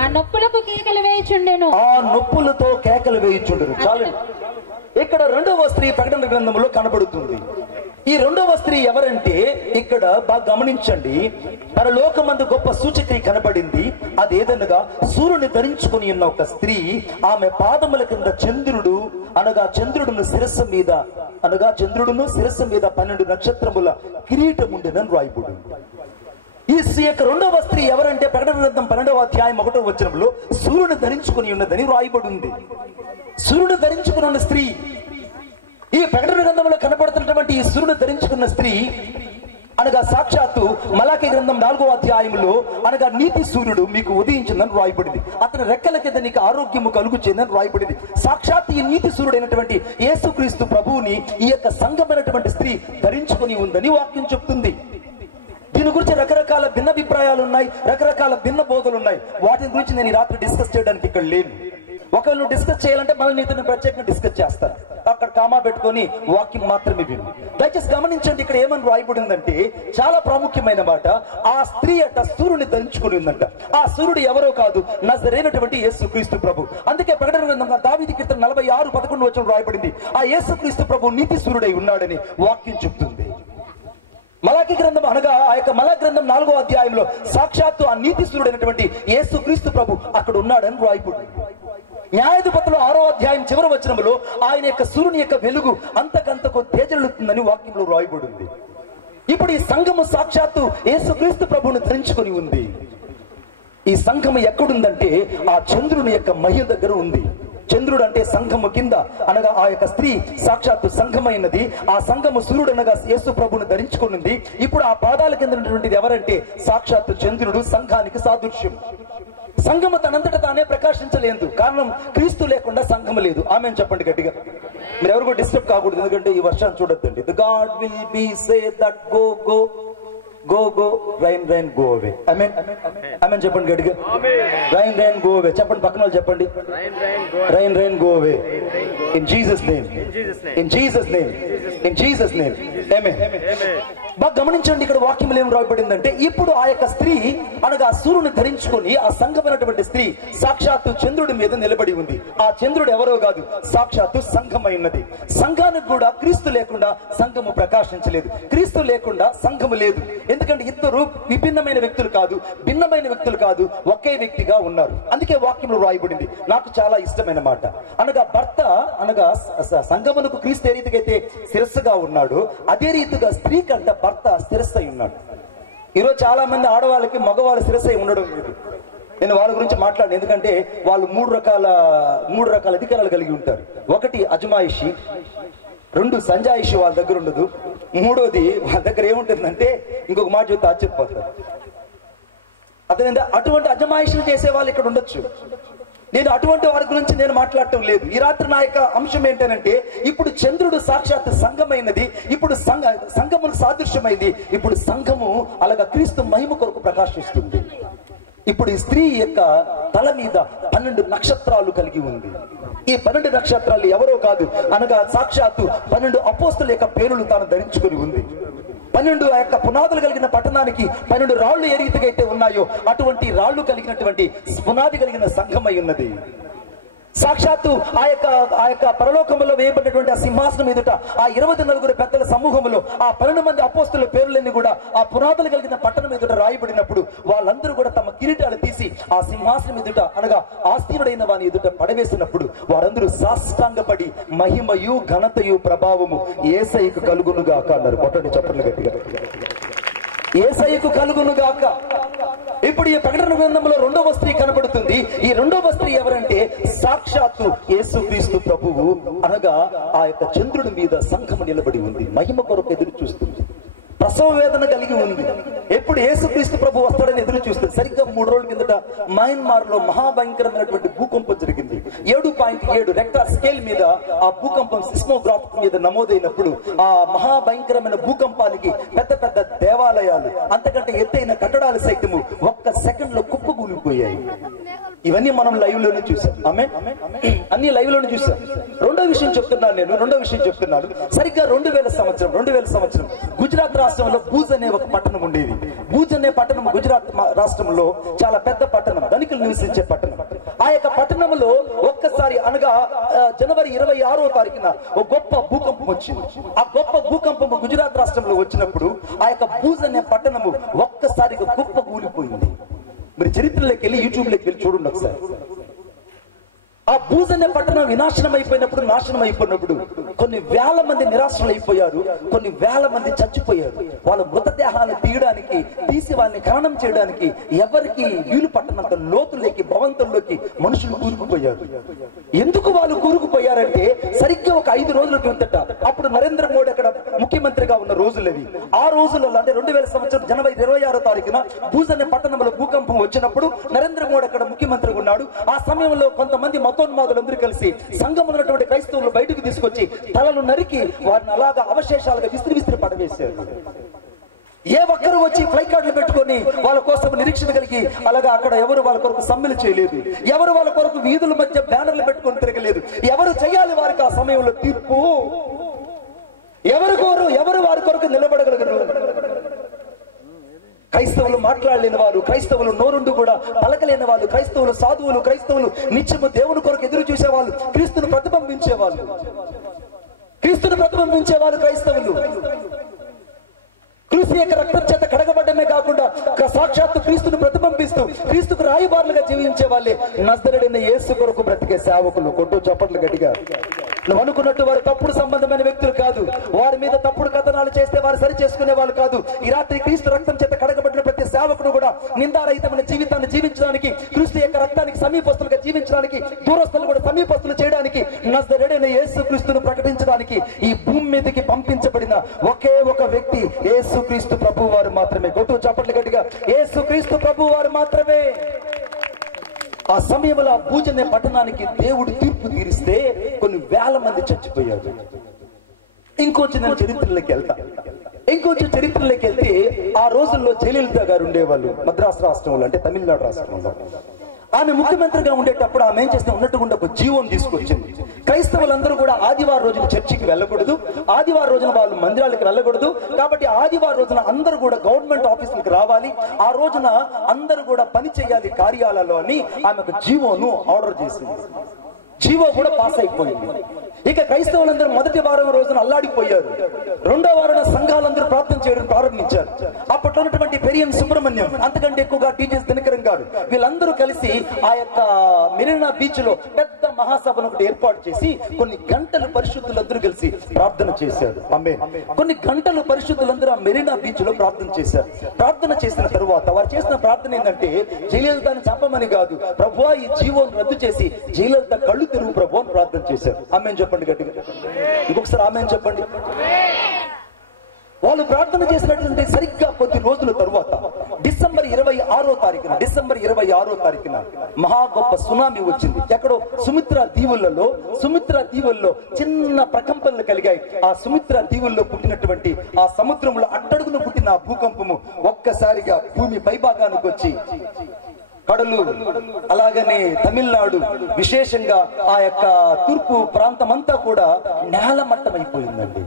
ఆ నొప్పులకు కేకలు వేయుచుండెను. ఆ నొప్పులతో కేకలు వేయుచుండెను. చాలు. ఇక్కడ రెండవ స్త్రీ ప్రకటన గ్రంథంలో కనబడుతుంది. ఈ రెండవ స్త్రీ ఎవరంటే, ఇక్కడ బాగా గమనించండి, పరలోకమందు గొప్ప సూచక్రియ కనబడింది. అదేదనగా సూర్యుని ధరించుకుని ఉన్న ఒక స్త్రీ, ఆమె పాదముల కింద చంద్రుడు అనగా చంద్రుడును శిరస్సు మీద 12 నక్షత్రముల కిరీటం ఉండేనని రాయబడి. ఈ యొక్క రెండవ స్త్రీ ఎవరంటే ప్రకటన గ్రంథం 12వ అధ్యాయం 1వ వచనంలో సూర్యుని ధరించుకుని ఉన్నదని రాయబడి ఉంది. సూర్యుడు ధరించుకుని ఉన్న స్త్రీ, ఈ ప్రకటన గ్రంథంలో కనబడుతున్నటువంటి ఈ సూర్యుడు ధరించుకున్న స్త్రీ అనగా సాక్షాత్తు మలాకి గ్రంథం 4వ అధ్యాయంలో అనగా నీతి సూర్యుడు మీకు ఉదయించిందని రాయబడింది. అతని రెక్కల కింద నీకు ఆరోగ్యము కలుగుచేందని రాయబడింది. సాక్షాత్తు ఈ నీతి సూర్యుడు అయినటువంటి యేసుక్రీస్తు ప్రభువుని ఈ యొక్క సంఘమైనటువంటి స్త్రీ ధరించుకుని ఉందని వాక్యం చెప్తుంది. దీని గురించి రకరకాల భిన్నాభిప్రాయాలు ఉన్నాయి, రకరకాల భిన్న బోధలు ఉన్నాయి. వాటిని గురించి నేను ఈ రాత్రి డిస్కస్ చేయడానికి ఇక్కడ లేను. ఒకవేళ నువ్వు డిస్కస్ చేయాలంటే మళ్ళీ నీతో ప్రత్యేకంగా డిస్కస్ చేస్తాను. అక్కడ కామా పెట్టుకొని వాక్యం మాత్రమే విను. దయచేసి గమనించండి, ఇక్కడ ఏమని రాయబడిందంటే చాలా ప్రాముఖ్యమైన మాట. ఆ స్త్రీ అట సూర్యుని ధరించుకుని ఉందంట. ఆ సూర్యుడు ఎవరో కాదు, నజరేయుడైనటువంటి యేసుక్రీస్తు ప్రభు. అందుకే ప్రకటన గ్రంథంలో దావీదు కీర్తన 46:11 వచనం రాయబడింది, ఆ యేసుక్రీస్తు ప్రభు నీతి సూర్యుడై ఉన్నాడని వాక్యం చెప్తుంది. మలాకి గ్రంథం అనగా ఆ యొక్క మలాకి గ్రంథం 4వ అధ్యాయంలో సాక్షాత్తు ఆ నీతి సూర్యుడైనటువంటి యేసుక్రీస్తు ప్రభు అక్కడ ఉన్నాడని రాయబడింది. న్యాయాధిపతులు 6వ అధ్యాయం చివరి వచనంలో ఆయన యొక్క సూర్యుని యొక్క వెలుగు అంతకంతకు తేజలుతుందని వాక్యంలో రాయబడింది. ఇప్పుడు ఈ సంఘము సాక్షాత్తు యేసుక్రీస్తు ప్రభువును ధరించుకొని ఉంది. ఈ సంఘము ఎక్కడుందంటే ఆ చంద్రుని యొక్క మహిమ దగ్గర ఉంది. చంద్రుడు అంటే సంఘము కింద అనగా ఆ యొక్క స్త్రీ సాక్షాత్తు సంఘమైనది. ఆ సంఘము సూర్యుడు అనగా యేసు ప్రభువును ధరించుకున్నది. ఇప్పుడు ఆ పాదాల కింద ఉన్నటువంటిది ఎవరంటే సాక్షాత్తు చంద్రుడు, సంఘానికి సాదృశ్యం. సంఘము తనంతట తానే ప్రకాశించలేదు, కారణం క్రీస్తు లేకుండా సంఘము లేదు. ఆమెను చెప్పండి గట్టిగా. మీరు ఎవరు కూడా డిస్టర్బ్ కాకూడదు, ఎందుకంటే ఈ వర్షాన్ని చూడొద్దండి. The god will be say that go go go go rain rain go away. Amen amen చెప్పండి గట్టిగా. రైన్ రైన్ గో అవే చెప్పండి. పక్కన వాళ్ళు చెప్పండి, rain rain go away in Jesus name, in Jesus name, in Jesus name. Amen. బాగా గమనించండి, ఇక్కడ వాక్యంలో ఏం రాయబడిందంటే ఇప్పుడు ఆ యొక్క స్త్రీ అనగా సూర్యుని ధరించుకొని ఆ సంఘమైనటువంటి స్త్రీ సాక్షాత్తు చంద్రుడి మీద నిలబడి ఉంది. ఆ చంద్రుడు ఎవరో కాదు, సాక్షాత్తు సంఘమైనది. సంఘానికి కూడా క్రీస్తు లేకుండా సంఘము ప్రకాశించలేదు, క్రీస్తు లేకుండా సంఘము లేదు. ఎందుకంటే ఇద్దరు విభిన్నమైన వ్యక్తులు కాదు, భిన్నమైన వ్యక్తులు కాదు, ఒకే వ్యక్తిగా ఉన్నారు. అందుకే వాక్యంలో రాయబడింది, నాకు చాలా ఇష్టమైన మాట. అనగా భర్త అనగా సంఘమునకు క్రీస్తు ఏ రీతిగా అయితే శిరస్సుగా ఉన్నాడు, అదే రీతిగా స్త్రీ కంట భర్త శిరస్సు అయి ఉన్నాడు. ఈరోజు చాలా మంది ఆడవాళ్ళకి మగవాళ్ళ శిరస్సు అయి ఉండడం లేదు. నేను వాళ్ళ గురించి మాట్లాడను, ఎందుకంటే వాళ్ళు మూడు రకాల అధికారాలు కలిగి ఉంటారు. ఒకటి అజమాయిషి, 2 సంజాయిషి వాళ్ళ దగ్గర ఉండదు, 3వది వాళ్ళ దగ్గర ఏముంటుందంటే ఇంకొక మాట చెప్తే ఆశ్చర్యపోతారు. అర్థమైందా? అటువంటి అజమాయిషులు చేసే వాళ్ళు ఇక్కడ ఉండొచ్చు. నేను అటువంటి వారి గురించి నేను మాట్లాడటం లేదు. ఈ రాత్రి నా యొక్క అంశం ఏంటంటే ఇప్పుడు చంద్రుడు సాక్షాత్ సంఘమైనది, ఇప్పుడు సంఘములకు సాదృశ్యమైంది. ఇప్పుడు సంఘము అలాగా క్రీస్తు మహిమ కొరకు ప్రకాశిస్తుంది. ఇప్పుడు ఈ స్త్రీ యొక్క తల మీద 12 నక్షత్రాలు కలిగి ఉంది. ఈ 12 నక్షత్రాలు ఎవరో కాదు అనగా సాక్షాత్తు 12 అపోస్తుల యొక్క పేరులు తాను ధరించుకొని ఉంది. 12 ఆ యొక్క పునాదులు కలిగిన పట్టణానికి 12 రాళ్లు ఏ రీతిగా అయితే ఉన్నాయో అటువంటి రాళ్లు కలిగినటువంటి పునాది కలిగిన సంఘమై ఉన్నది. సాక్షాత్తు ఆ యొక్క పరలోకములో వేయబడినటువంటి ఆ సింహాసనం ఎదుట ఆ 24 పెద్దల సమూహములో ఆ 12 మంది అపోస్తుల పేర్లన్నీ కూడా ఆ పునాదులు కలిగిన పట్టణం ఎదుట రాయబడినప్పుడు వాళ్ళందరూ కూడా తమ కిరీటాలు తీసి ఆ సింహాసనం ఎదుట అనగా ఆస్థీనుడైన వాని ఎదుట పడవేసినప్పుడు వారందరూ సాష్టాంగపడి మహిమయు ఘనతయు ప్రభావము యేసయ్యకు కలుగునుగాక అన్నారు. కొట్టండి చప్పట్లు గట్టిగా. యేసయ్యకు కలుగునుగాక. ఇప్పుడు ఈ ప్రకటన గ్రంథంలో 2వ స్త్రీ కనబడుతుంది. ఈ 2వ స్త్రీ ఎవరంటే సాక్షాత్తు యేసుక్రీస్తు ప్రభువు అనగా ఆ యొక్క చంద్రుడి మీద సంఘము నిలబడి ఉంది, మహిమ కొరకు ఎదురు చూస్తుంది, ప్రసవ వేదన కలిగి ఉంది. ఎప్పుడు యేసుక్రీస్తు ప్రభు వస్తాడని ఎదురు చూస్తుంది. సరిగ్గా 3 రోజుల కిందట మయన్మార్ లో మహాభయంకరమైనటువంటి భూకంపం జరిగింది. 7.7 రెక్టార్ స్కేల్ మీద ఆ భూకంపం సిస్మోగ్రాఫ్ మీద నమోదైనప్పుడు ఆ మహాభయంకరమైన భూకంపానికి పెద్ద పెద్ద దేవాలయాలు, అంతకంటే ఎత్తైన కట్టడాలు సైతము ఒక్క సెకండ్ లో కుప్పకూలిపోయాయి. ఇవన్నీ మనం లైవ్ లోనే చూసాం. ఆమె అన్ని లైవ్ లోనే చూసాం. రెండో విషయం చెప్తున్నాను. సరిగ్గా 2000 సంవత్సరం గుజరాత్ రాష్ట్రంలో భూజ్ అనే ఒక పట్టణం ఉండేది. భూజ్ అనే పట్టణం గుజరాత్ రాష్ట్రంలో చాలా పెద్ద పట్టణం, ధనికులు నివసించే పట్టణం. ఆ యొక్క పట్టణంలో ఒక్కసారి అనగా జనవరి 26వ తారీఖున ఒక గొప్ప భూకంపం వచ్చింది. ఆ గొప్ప భూకంపం గుజరాత్ రాష్ట్రంలో వచ్చినప్పుడు ఆ యొక్క భూజ్ అనే పట్టణము ఒక్కసారిగా గొప్ప కూలిపోయింది. మీరు చరిత్రలోకి వెళ్ళి యూట్యూబ్లోకి వెళ్ళి చూడండి ఒకసారి. ఆ భూజ్ అనే పట్టణం నాశనం అయిపోయినప్పుడు కొన్ని వేల మంది నిరాశలైపోయారు, కొన్ని వేల మంది చచ్చిపోయారు. వాళ్ళ మృతదేహాలను తీసి వాళ్ళని ఖననం చేయడానికి ఎవరికి వీలు పట్టనంత లోతులోకి భవంతుల్లోకి మనుషులు కూరుకుపోయారు. ఎందుకు వాళ్ళు కూరుకుపోయారంటే సరిగ్గా ఒక 5 రోజుల క్రిందట అప్పుడు నరేంద్ర మోడీ అక్కడ ముఖ్యమంత్రిగా ఉన్న రోజులవి. ఆ రోజులలో అంటే 2000 సంవత్సరం జనవరి 26వ తారీఖున భూజ్ అనే పట్టణంలో భూకంపం వచ్చినప్పుడు నరేంద్ర మోడీ అక్కడ ముఖ్యమంత్రిగా ఉన్నాడు. ఆ సమయంలో కొంతమంది మతోన్మాదులందరూ కలిసి సంఘం ఉన్నటువంటి క్రైస్తవులు బయటకు తీసుకొచ్చి తలలు నరికి వారిని అలాగా అవశేషాలుగా విసిరి పడవేశారు. ఏ ఒక్కరు వచ్చి ఫ్లై కార్డులు పెట్టుకొని వాళ్ళ కోసం నిరీక్షణ కలిగి అలాగా అక్కడ ఎవరు వాళ్ళ కొరకు సమ్మెలు చేయలేదు, ఎవరు వాళ్ళ కొరకు వీధుల మధ్య బ్యానర్లు పెట్టుకొని తిరగలేదు. ఎవరు చేయాలి వారికి ఆ సమయంలో తీర్పు? ఎవరు వారి కొరకు నిలబడగలగరు? క్రైస్తవులు మాట్లాడలేని వారు, క్రైస్తవులు నోరుండు కూడా పలకలేని వాళ్ళు, క్రైస్తవులు సాధువులు, క్రైస్తవులు నిత్యము దేవుని కొరకు ఎదురు చూసేవాళ్ళు, క్రీస్తును ప్రతిబింబించేవాళ్ళు, క్రైస్తవులు. క్రీస్తు యొక్క రక్తం చేత కడగబడ్డమే కాకుండా సాక్షాత్తు క్రీస్తును ప్రతిబింబిస్తూ క్రీస్తుకు రాయబారులుగా జీవించే వాళ్ళే నజరేయుడైన యేసు కొరకు బ్రతికే సేవకులు. కొట్టు చప్పట్లు గట్టిగా. నువ్వు అనుకున్నట్టు వారు తప్పుడు సంబంధమైన వ్యక్తులు కాదు, వారి మీద తప్పుడు కథనాలు చేస్తే వారు సరి చేసుకునే వాళ్ళు కాదు. ఈ రాత్రి క్రీస్తు రక్తం చేత కడగబడిన ప్రతి సేవకుడు కూడా నిందారహితమైన జీవితాన్ని జీవించడానికి, క్రీస్తు యొక్క రక్తానికి సమీపస్తులుగా జీవించడానికి, దూరస్తులు కూడా సమీపస్తులు చేయడానికి, నజరేయుడైన యేసు క్రీస్తును ప్రకటించడానికి ఈ భూమి మీదకి పంపించబడిన ఒకే ఒక వ్యక్తి యేసు క్రీస్తు ప్రభు వారు మాత్రమే. కొట్టు చప్పట్లు గట్టిగా. యేసు క్రీస్తు ప్రభు వారు మాత్రమే. ఆ సమయంలో ఆ భూజనే పట్టణానికి దేవుడు తీర్పు తీరిస్తే కొన్ని వేల మంది చచ్చిపోయారు. ఇంకొంచెం నేను చరిత్రలోకి వెళ్తే ఆ రోజుల్లో జయలలిత గారు ఉండేవాళ్ళు మద్రాసు రాష్ట్రంలో, అంటే తమిళనాడు రాష్ట్రంలో. ఆమె ముఖ్యమంత్రిగా ఉండేటప్పుడు ఆమె ఏం చేస్తే ఉన్నట్టుగా ఒక జీవోని తీసుకొచ్చింది. క్రైస్తవులందరూ కూడా ఆదివారం రోజున చర్చికి వెళ్ళకూడదు, ఆదివారం రోజున వాళ్ళు మందిరాలకు వెళ్ళకూడదు. కాబట్టి ఆదివారం రోజున అందరూ కూడా గవర్నమెంట్ ఆఫీసులకు రావాలి, ఆ రోజున అందరూ కూడా పని చేయాలి కార్యాలయాల్లో అని ఆమె ఒక జీవోను ఆర్డర్ చేసింది. జీవో కూడా పాస్ అయిపోయింది. ఇక క్రైస్తవులందరూ మొదటి వారం రోజున అల్లాడిపోయారు. రెండో వారం సంఘాలందరూ ప్రార్థన చేయడం ప్రారంభించారు. అప్పట్లో ఉన్నటువంటి పెరియన్ సుబ్రహ్మణ్యం, అంతకంటే ఎక్కువగా టీజెస్ దినకరం గారు, వీళ్ళందరూ కలిసి ఆ యొక్క మెరీనా బీచ్ లో పెద్ద మహాసభను ఒకటి ఏర్పాటు చేసి కొన్ని గంటలు పరిశుద్ధులందరూ కలిసి ప్రార్థన చేశారు. కొన్ని గంటలు పరిశుద్ధులందరూ ఆ మెరీనా బీచ్ లో ప్రార్థన చేశారు. ప్రార్థన చేసిన తరువాత వారు చేసిన ప్రార్థన ఏంటంటే జయలలితను చంపమని కాదు, ప్రభువా ఈ జీవోను రద్దు చేసి జయలలిత కళ్ళు తెరువు ప్రభు అని ప్రార్థన చేశారు. ఆమేన్ చెప్పండి గట్టిగా. ఇంకొకసారి ఆమేన్ చెప్పండి. వాళ్ళు ప్రార్థన చేసినటువంటి సరిగ్గా కొద్ది రోజుల తరువాత డిసెంబర్ 26వ తారీఖున మహా గొప్ప సునామీ వచ్చింది. ఎక్కడో సుమిత్రా దీవుల్లో చిన్న ప్రకంపనలు కలిగాయి. ఆ సుమిత్రా దీవుల్లో పుట్టినటువంటి ఆ సముద్రంలో అట్టడుగున పుట్టిన ఆ భూకంపము ఒక్కసారిగా భూమి పైభాగానికి వచ్చి కడలు, అలాగనే తమిళనాడు, విశేషంగా ఆ యొక్క తూర్పు ప్రాంతం అంతా కూడా నేలమట్టమైపోయిందండి.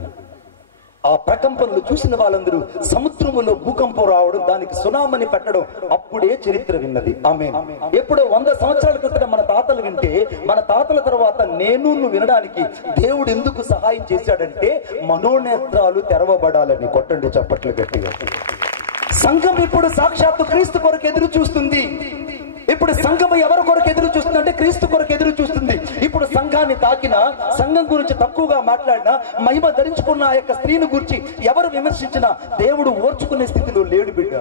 ఆ ప్రకంపనలు చూసిన వాళ్ళందరూ సముద్రములో భూకంపం రావడం, దానికి సునామని పెట్టడం, అప్పుడే చరిత్ర విన్నది. ఆమేన్. ఎప్పుడో 100 సంవత్సరాల క్రితం మన తాతలు వింటే, మన తాతల తర్వాత నేను వినడానికి దేవుడు ఎందుకు సహాయం చేశాడంటే మనోనేత్రాలు తెరవబడాలని. కొట్టండి చప్పట్లు గట్టిగా. సంఘం ఇప్పుడు సాక్షాత్తు క్రీస్తు కొరకు ఎదురు చూస్తుంది. ఇప్పుడు సంఘం ఎవరి కొరకు ఎదురు చూస్తుంది అంటే క్రీస్తు కొరకు ఎదురు చూస్తుంది. ఇప్పుడు సంఘాన్ని తాకినా, సంఘం గురించి తక్కువగా మాట్లాడినా, మహిమ ధరించుకున్న ఆ యొక్క స్త్రీని గురించి ఎవరు విమర్శించినా దేవుడు ఓర్చుకునే స్థితిలో లేడు బిడ్డ.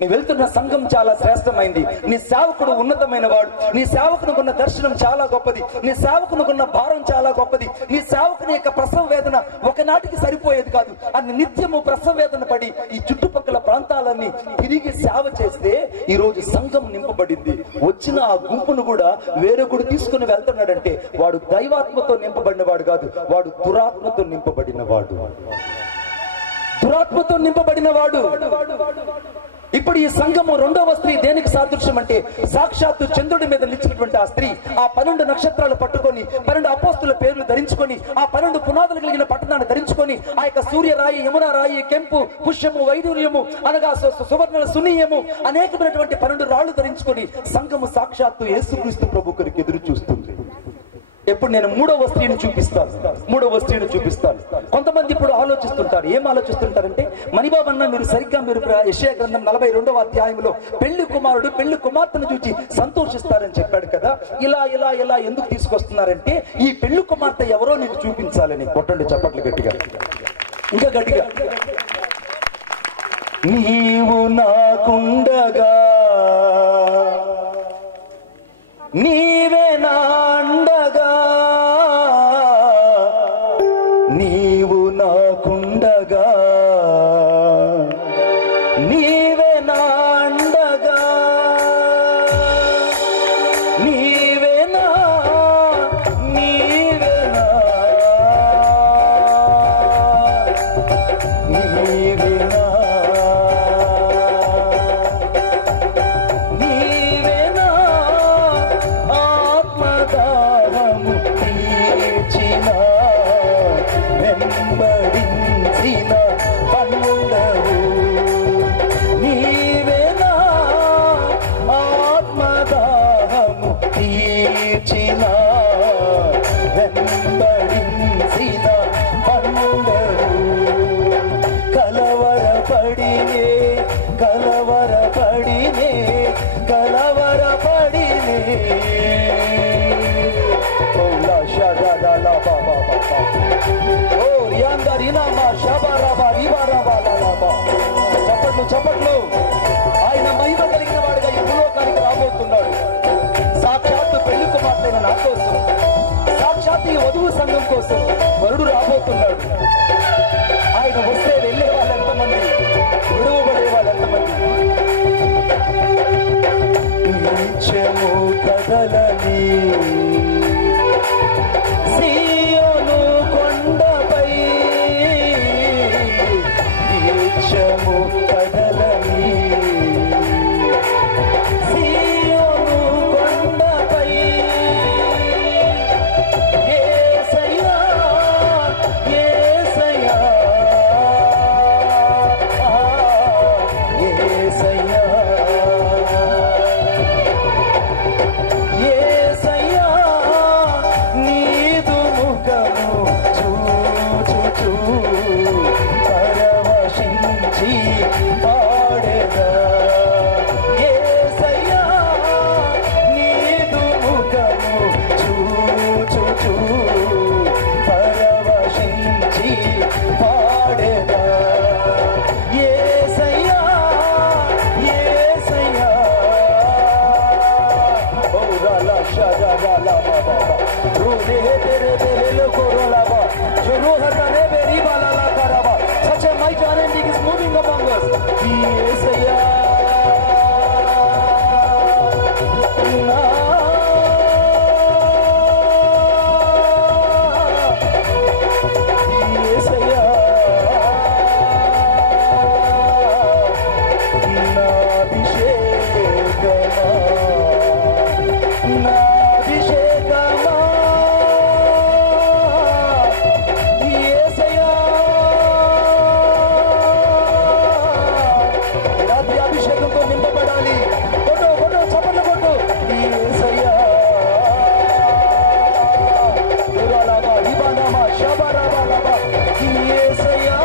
నీ వెళ్తున్న సంఘం చాలా శ్రేష్టమైంది, నీ సేవకుడు ఉన్నతమైన వాడు, నీ సేవకునికున్న దర్శనం చాలా గొప్పది, నీ సేవకునికున్న భారం చాలా గొప్పది. నీ సేవకుని యొక్క ప్రసవ వేదన ఒకనాటికి సరిపోయేది కాదు. అది నిత్యము ప్రసవ వేదన పడి ఈ చుట్టుపక్కల ప్రాంతాలన్నీ తిరిగి సేవ చేస్తే ఈ రోజు సంఘం నింపబడింది. వచ్చిన ఆ గుంపును కూడా వేరొకడు తీసుకుని వెళ్తున్నాడంటే వాడు దైవాత్మతో నింపబడిన వాడు కాదు, వాడు దురాత్మతో నింపబడిన వాడు. ఇప్పుడు ఈ సంఘము రెండవ స్త్రీ దేనికి సాదృశ్యం అంటే సాక్షాత్తు చంద్రుడి మీద నిలిచినటువంటి ఆ స్త్రీ ఆ 12 నక్షత్రాలు పట్టుకొని, 12 అపోస్తుల పేర్లు ధరించుకొని, ఆ 12 పునాదులు కలిగిన పట్టణాన్ని ధరించుకొని, ఆ యొక్క సూర్యరాయి, యమునా రాయి, కెంపు, పుష్యము, వైడూర్యము అనగా సువర్ణ, సునీయము అనేకమైనటువంటి 12 రాళ్లు ధరించుకొని సంఘము సాక్షాత్తు యేసుక్రీస్తు ప్రభు కొరకు ఎదురు చూస్తుంది. ఎప్పుడు నేను మూడవ స్త్రీని చూపిస్తాను. కొంతమంది ఇప్పుడు ఆలోచిస్తుంటారు. ఏం ఆలోచిస్తుంటారంటే, మణిబాబన్న మీరు సరిగ్గా యెషయా గ్రంథం 42వ అధ్యాయంలో పెళ్లి కుమారుడు పెళ్లి కుమార్తెను చూచి సంతోషిస్తారని చెప్పాడు కదా, ఇలా ఎందుకు తీసుకొస్తున్నారంటే ఈ పెళ్లి కుమార్తె ఎవరో నీకు చూపించాలని. కొట్టండి చప్పట్లు గట్టిగా, ఇంకా గట్టిగా. నీవు నాకుండగా నీవే నా అండగా, నీవు నాకుండగా నీవే నా అండగా, నీవే నా నీవే నా వధువు సంఘం కోసం వరుడు రాబోతున్నాడు. ఆయన వస్తే వెళ్ళే వాళ్ళు ఎంతమంది, విడువబడే వాళ్ళు ఎంతమంది? నిత్యము కదలని సీయోను కొండపై, నిత్యము కదలని సీయోను కొండపై, యేసయ్యా యేసయ్యా యేసయ్యా యేసయ్యా నీదు ముఖము చూచుచూ పరవశించి పాడెదా. యేసయ్యా నీదు ముఖము చూచుచూ పరవశించి పాడెదా. యేసయ్యా యేసయ్యా ఓ రాలా షాజా రాలా బాబా రూదే तेरे दिल को रोलाबा जो रूह जाने मेरी बाला ला कराबा such a mighty anointing is moving among us. Yesaya na Yesaya na abhishekama na abhishekama యేసయ్యా రాత్రి అభిషేకంతో నింపబడాలి. కొట్టు కొట్టు చప్పట్లు కొట్టు. యేసయ్యా దురాలాబా రిబానామా షబరాబాలాబా యేసయ్యా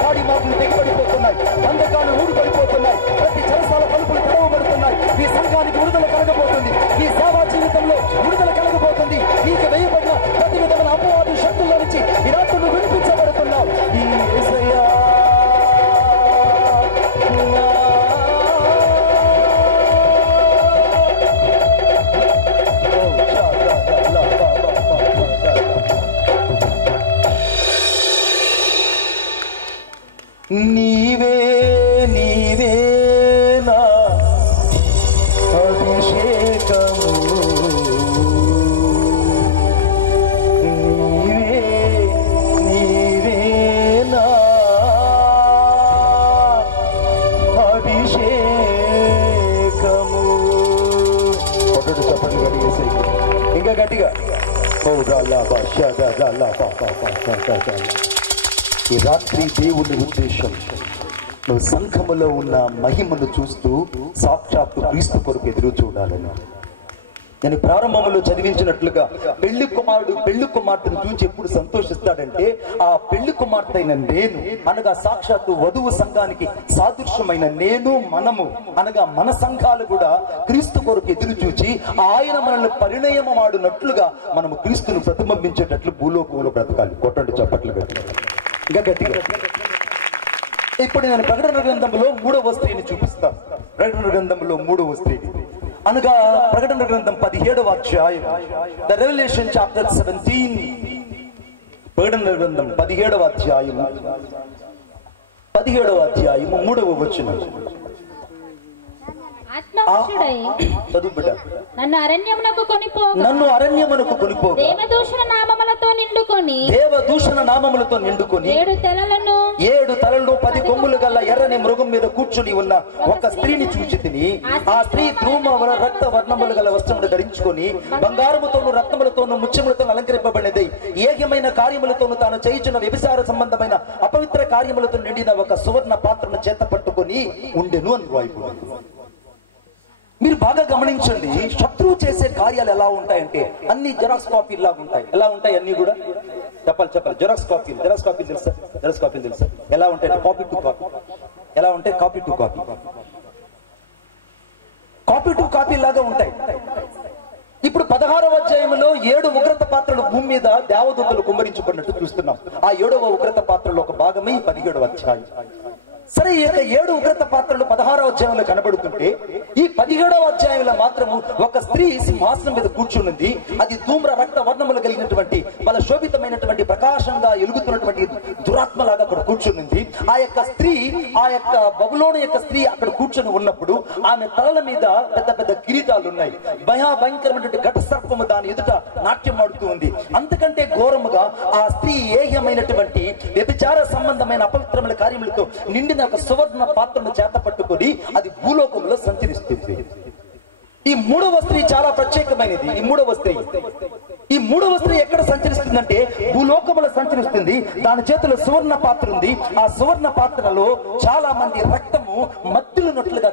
కాడి మాటలు తెగిపడిపోతున్నాయి, బంధకాలు ఊడిపడిపోతున్నాయి, ప్రతి జలసాల పలుపులు తెరవబడుతున్నాయి. ఈ సంఘానికి విడుదల కలగబోతుంది, ఈ సేవా జీవితంలో విడుదల కలగబోతుంది. నీకు వేయబడిన ప్రతి విధమైన అపవాదు శక్తుల్లో నుంచి ఈ రాత్రి నువ్వు వినిపించబడుతున్నావు. ఈ యేసయ్యా నీవే నీవే నా అభిషేకము, నీవే నీవే నా అభిషేకము. పొట్టడు చప్పట్లు గట్టిగా, ఇంకా గట్టిగా. ఓ రాలా బాషా రాలా బాబా. ఈ రాత్రి దేవుని ఉద్దేశం నువ్వు సంఘములో ఉన్న మహిమను చూస్తూ సాక్షాత్తు క్రీస్తు కొరకు ఎదురు చూడాలని. నేను ప్రారంభంలో చదివించినట్లుగా పెళ్లి కుమారుడు పెళ్లి కుమార్తెను చూసి ఎప్పుడు సంతోషిస్తాడంటే ఆ పెళ్లి కుమార్తె అయిన నేను అనగా సాక్షాత్తు వధువు సంఘానికి సాదృశ్యమైన నేను మనము అనగా మన సంఘాలు కూడా క్రీస్తు కొరకు ఎదురు చూచి ఆయన మనల్ని పరిణయమాడునట్లుగా మనము క్రీస్తును ప్రతిబింబించేటట్లు భూలోకంలో బ్రతకాలి. కొట్టండి చప్పట్లు ఇంకా గట్టిగా. ఇప్పుడు నేను ప్రకటన గ్రంథంలో 3వ స్త్రీని చూపిస్తాను. ప్రకటన గ్రంథంలో 3వ స్త్రీని అనగా ప్రకటన గ్రంథం 17వ అధ్యాయం, ద రెవల్యూషన్ చాప్టర్ 17. ప్రకటన గ్రంథం 17వ అధ్యాయం 3వ వచనం. చదువు బిడ్డ. నన్ను అరణ్యమునకు కొనిపోగా దేవదూషణ నామములతో నిండుకొని 7 తలలను 10 కొమ్ములు గల ఎర్రని మృగం మీద కూర్చుని ఉన్న ఒక స్త్రీని చూచి తిని, ఆ స్త్రీ ధూమ రక్త వర్ణములు గల వస్త్రములు ధరించుకొని బంగారముతోను రత్నములతోను ముత్యములతో అలంకరింపబడినది ఏకమైన కార్యములతోను తాను చేయుచున్న వ్యభిచార సంబంధమైన అపవిత్ర కార్యములతో నిండిన ఒక సువర్ణ పాత్రను చేత పట్టుకొని ఉండెను అని వాయిపు. మీరు బాగా గమనించండి, శత్రువు చేసే కార్యాలు ఎలా ఉంటాయంటే అన్ని జెరాక్స్ కాపీ లాగా ఉంటాయి. ఎలా ఉంటాయి అన్ని కూడా? చెప్పాలి. జెరాక్స్ కాపీలు తెలుసా? ఎలా ఉంటాయి? Copy to copy. ఎలా ఉంటాయి? కాపీ టు కాపీ లాగా ఉంటాయి. ఇప్పుడు 16వ అధ్యాయంలో 7 ఉగ్రత పాత్రలు భూమి మీద దేవదూతలు కుమ్మరించబడినట్టు చూస్తున్నాం. ఆ 7వ ఉగ్రత పాత్రలో ఒక భాగమే 17వ అధ్యాయం. సరే, ఈ యొక్క 7 ఉగ్రత పాత్రలు 16వ అధ్యాయంలో కనబడుతుంటే ఈ 17వ అధ్యాయంలో మాత్రము ఒక స్త్రీ సింహాసనం మీద కూర్చున్నది. అది ధూమ్ర రక్త వర్ణములు కలిగినటువంటి వాళ్ళ శోభితమైనటువంటి ప్రకాశంగా ఎలుగుతున్నటువంటి దురాత్మలాగా అక్కడ కూర్చున్నది. ఆ యొక్క స్త్రీ, ఆ యొక్క బబులోను యొక్క స్త్రీ అక్కడ కూర్చొని ఉన్నప్పుడు ఆమె తలల మీద పెద్ద పెద్ద కిరీటాలు ఉన్నాయి. భయంకరమైనటువంటి ఘట సర్పము దాని ఎదుట నాట్యం ఆడుతూ ఉంది. అంతకంటే ఘోరముగా ఆ స్త్రీ ఏహ్యమైనటువంటి వ్యభిచార సంబంధమైన అపవిత్రమైన కార్యములతో నిండిన ఒక సువర్ణ పాత్రను చేత పట్టుకొని అది భూలోకంలో సంచరిస్తుంది. ఈ 3వ స్త్రీ చాలా ప్రత్యేకమైనది. ఈ మూడవ స్త్రీ ఎక్కడ సంచరిస్తుందంటే భూలోకములో సంచరిస్తుంది. దాని చేతిలో సువర్ణ పాత్ర ఉంది. ఆ సువర్ణ పాత్రలో చాలా మంది రక్తము మత్తిల్లునట్లుగా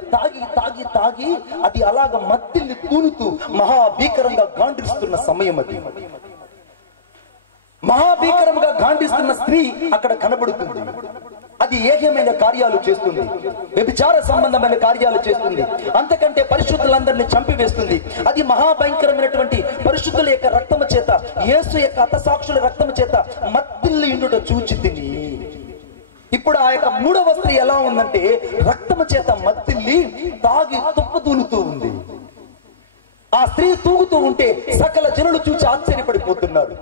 తాగి అది అలాగ మత్తిల్ని తూలుతూ మహాభీకరంగా గాండ్రిస్తున్న సమయం అది. మహాభీకరంగా గాండిస్తున్న స్త్రీ అక్కడ కనబడుతుంది. అది ఏకమైన కార్యాలు చేస్తుంది, వ్యభిచార సంబంధమైన కార్యాలు చేస్తుంది, అంతకంటే పరిశుద్ధులందరినీ చంపివేస్తుంది. అది మహాభయంకరమైనటువంటి పరిశుద్ధుల యొక్క రక్తము చేత, యేసు యొక్క హతసాక్షుల రక్తము చేత మత్తిల్లి ఉండుట చూచి తిని. ఇప్పుడు ఆ యొక్క 3వ స్త్రీ ఎలా ఉందంటే రక్తము చేత మత్తిల్లి తాగి తుప్పదూలుతూ ఉంది. ఆ స్త్రీ తూగుతూ ఉంటే సకల జనులు చూసి ఆశ్చర్యపడిపోతున్నారు.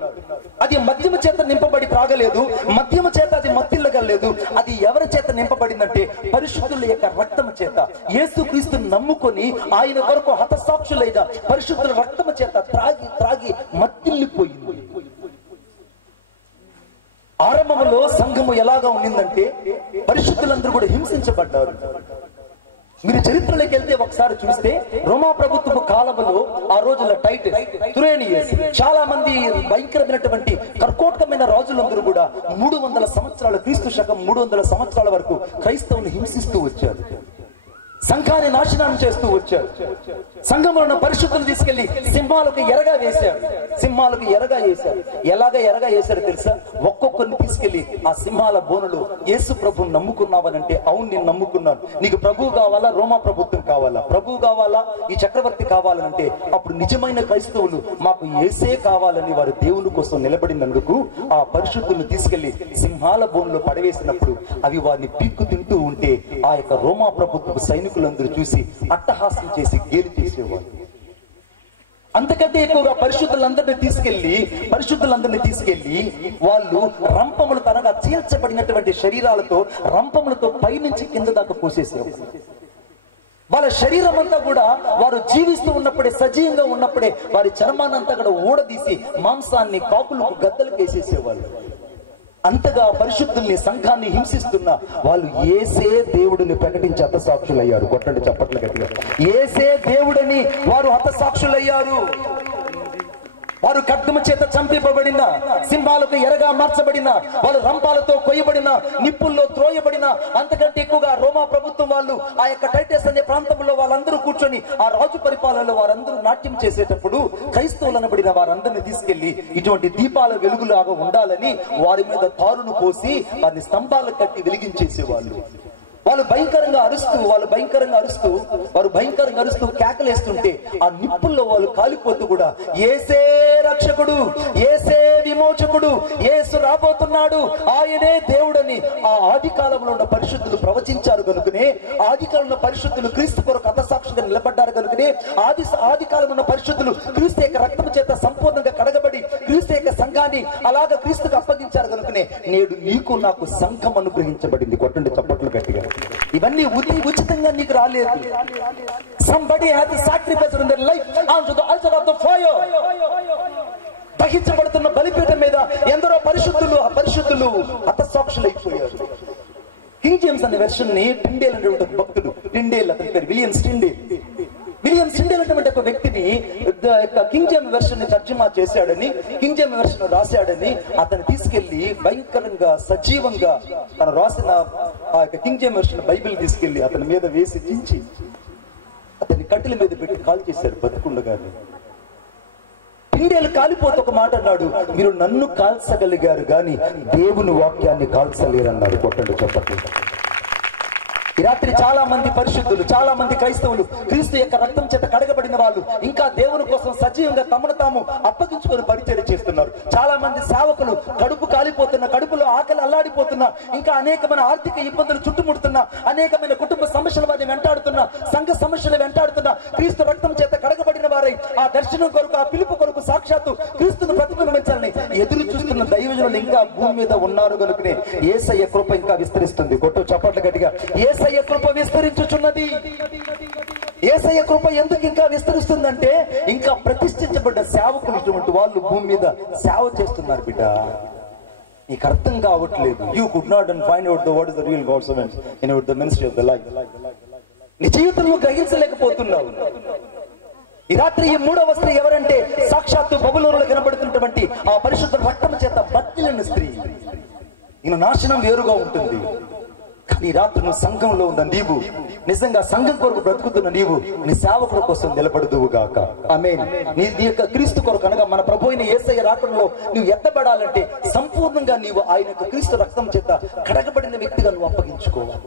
అది మద్యము చేత నింపబడి త్రాగలేదు, మద్యము చేత అది మత్తిల్లగలేదు. అది ఎవరి చేత నింపబడిందంటే పరిశుద్ధుల యొక్క రక్తము చేత. యేసుక్రీస్తుని నమ్ముకొని ఆయన కొరకు హతసాక్షులైన పరిశుద్ధుల రక్తము చేత త్రాగి మత్తిల్లిపోయింది. ఆరంభంలో సంఘము ఎలాగా ఉండిందంటే పరిశుద్ధులందరూ కూడా హింసించబడ్డారు. మీరు చరిత్రలోకి వెళ్తే ఒకసారి చూస్తే రోమా ప్రభుత్వపు కాలంలో ఆ రోజుల టైటస్, తురేనియస్, చాలా మంది భయంకరమైనటువంటి కర్కోటకమైన రాజులందరూ కూడా 300 సంవత్సరాల క్రీస్తు శకం 300 సంవత్సరాల వరకు క్రైస్తవుని హింసిస్తూ వచ్చారు. సంఘాన్ని నాశనం చేస్తూ వచ్చారు. సంఘంలో పరిశుద్ధులు తీసుకెళ్లి సింహాలకు ఎరగా వేశారు. ఎలాగ ఎరగా వేశారు తెలుసా? ఒక్కొక్కరిని తీసుకెళ్లి ఆ సింహాల బోనులు, యేసు ప్రభువుని నమ్ముకున్నావనంటే అవును నేను నమ్ముకున్నాను, నీకు ప్రభువు కావాలా, రోమా ప్రభుత్వం కావాలా, ప్రభువు కావాలా, ఈ చక్రవర్తి కావాలంటే అప్పుడు నిజమైన క్రైస్తవులు మాకు యేసే కావాలని వారు దేవుని కోసం నిలబడినందుకు ఆ పరిశుద్ధులను తీసుకెళ్లి సింహాల బోనులో పడవేసినప్పుడు అవి వారిని పీక్కు తింటూ ఉంటే ఆ యొక్క రోమా ప్రభుత్వ సైనికులందరూ చూసి అట్టహాసం చేసి గేలి చేసేవారు. అంతకంటే ఎక్కువగా పరిశుద్ధులందరినీ తీసుకెళ్లి వాళ్ళు రంపములు తనగా చీల్చబడినటువంటి శరీరాలతో రంపములతో పైనుంచి కింద దాకా పోసేసేవారు. వాళ్ళ శరీరం అంతా కూడా వారు జీవిస్తూ ఉన్నప్పుడే, సజీవంగా ఉన్నప్పుడే వారి చర్మాన్నంతా కూడా ఊడదీసి మాంసాన్ని కాకులకు గద్దలకు వేసేసేవాళ్ళు. అంతగా పరిశుద్ధుల్ని, సంఘాన్ని హింసిస్తున్న వాళ్ళు యేసే దేవుడిని ప్రకటించి హతసాక్షులయ్యారు. కొట్టండి చప్పట్లు గట్టిగా. యేసే దేవుడని వారు హతసాక్షులయ్యారు. వారు ఖడ్గము చేత చంపిపబడిన, సింహాలకు ఎరగా మార్చబడిన, వాళ్ళు రంపాలతో కొయ్యబడిన, నిప్పుల్లో త్రోయబడిన, అంతకంటే ఎక్కువగా రోమా ప్రభుత్వం వాళ్ళు ఆ యొక్క టైటస్ అనే ప్రాంతంలో వాళ్ళందరూ కూర్చొని ఆ రాజు పరిపాలనలో వారందరూ నాట్యం చేసేటప్పుడు క్రైస్తవులు అనబడిన వారందరినీ తీసుకెళ్లి ఇటువంటి దీపాల వెలుగులాగా ఉండాలని వారి మీద తారును పోసి వారిని స్తంభాలకు కట్టి వెలిగించేసేవాళ్ళు. వాళ్ళు భయంకరంగా అరుస్తూ కేకలేస్తుంటే ఆ నిప్పుల్లో వాళ్ళు కాలిపోతూ కూడా యేసే రక్షకుడు, యేసే విమోచకుడు, యేసు రాబోతున్నాడు, ఆయనే దేవుడని ఆ ఆది కాలంలో ఉన్న పరిశుద్ధులు ప్రవచించారు కనుకనే, ఆది కాలంలో పరిశుద్ధులు క్రీస్తు కొరకు హతసాక్షిగా నిలబడ్డారు కనుకనే, ఆది కాలంలో ఉన్న పరిశుద్ధులు క్రీస్తు యొక్క రక్తము చేత సంపూర్ణంగా కడగబడి క్రీస్తు యొక్క సంఘాన్ని అలాగా క్రీస్తుకు అప్పగించారు కనుకనే నేడు నీకు నాకు సంఘం అనుగ్రహించబడింది. కొట్టండి చప్పట్లు గట్టిగా. ఇవన్నీ ఉచితంగా నీకు రాలేదు. Somebody has sacrificed in their life onto the altar of the fire. దహించబడుతున్న బలిపీఠం మీద ఎందరో పరిశుద్ధులు హతసాక్షులైపోయారు. కింగ్ జేమ్స్ అనే వెర్షన్ ని టిండేల్ అనేటువంటి భక్తుడు, అతని పేరు విలియం స్టిండేల్ అనేటువంటి ఒక వ్యక్తిని కింగ్ జేమ్స్ వెర్షన్ ని తర్జుమా చేశాడని, కింగ్ జేమ్స్ వెర్షన్ రాశాడని అతన్ని తీసుకెళ్లి భయంకరంగా సజీవంగా తను రాసిన ఆ యొక్క కింగ్ జేమ్స్ వెర్షన్ బైబిల్ తీసుకెళ్లి అతని మీద వేసి చించి అతన్ని కట్టెల మీద పెట్టి కాల్ చేశారు బతుకుండగానే. పిండేలు కాలిపోతే ఒక మాట అన్నాడు, మీరు నన్ను కాల్చగలిగారు గాని దేవుని వాక్యాన్ని కాల్చలేరన్నాడు. కొట్టండి చెప్పండి. ఈ రాత్రి చాలా మంది పరిశుద్ధులు, చాలా మంది క్రైస్తవులు, క్రీస్తు యొక్క రక్తం చేత కడగబడిన వాళ్ళు ఇంకా దేవుని కోసం సజీవంగా తమను తాము అప్పగించుకొని పరిచర్య చేస్తున్నారు. చాలా మంది సేవకులు కడుపు కాలిపోతున్నా, కడుపులో ఆకలి అల్లాడిపోతున్నా, ఇంకా అనేకమైన ఆర్థిక ఇబ్బందులు చుట్టుముడుతున్నా, అనేకమైన కుటుంబ సమస్యల వారిని వెంటాడుతున్నా, సంఘ సమస్యలు వెంటాడుతున్నా, క్రీస్తు రక్తం చేత కడగబడిన వారై ఆ దర్శనం కొరకు, ఆ పిలుపు కొరకు సాక్షాత్తు క్రీస్తును ప్రతిబింబించాలని ఎదురు చూస్తున్న దైవజనులు ఇంకా భూమి మీద ఉన్నారు కనుకనే యేసయ్య కృప ఇంకా విస్తరిస్తుంది. కొట్టు చప్పట్లు గట్టిగా. యేసయ్య కృప విస్తరించుచున్నది. యేసయ్య కృప ఎందుకు ఇంకా విస్తరిస్తుందంటే ఇంకా ప్రతిష్ఠించబడ్డ సేవకులు ఇటువంటి వాళ్ళు భూమి మీద సేవ చేస్తున్నారు. బిడ్డ, నీకు అర్థం కావట్లేదు. You could not and find out the what is the real God servants in the ministry of the life. నీ జీవితంలో గ్రహించలేకపోతున్నావు. ఈ రాత్రి ఈ మూడవ స్త్రీ ఎవరంటే సాక్షాత్తు బబులోనులో కనబడుతున్నటువంటి ఆ పరిశుద్ధ రక్తం చేత బతికిన స్త్రీ. ఈయన నాశనం వేరుగా ఉంటుంది. కానీ రాత్రి నువ్వు సంఘంలో ఉన్న నీవు, నిజంగా సంఘం కొరకు బ్రతుకుతున్న నీవు నీ సేవకుల కోసం నిలబడదువు గాక. ఆమేన్. నీ యొక్క క్రీస్తు కొరకు అనగా మన ప్రభు అయిన యేసయ్య రాత్రిలో నువ్వు ఎత్తబడాలంటే సంపూర్ణంగా నీవు ఆయన యొక్క క్రీస్తు రక్తం చేత కడగబడిన వ్యక్తిగా నువ్వు అప్పగించుకోవాలి.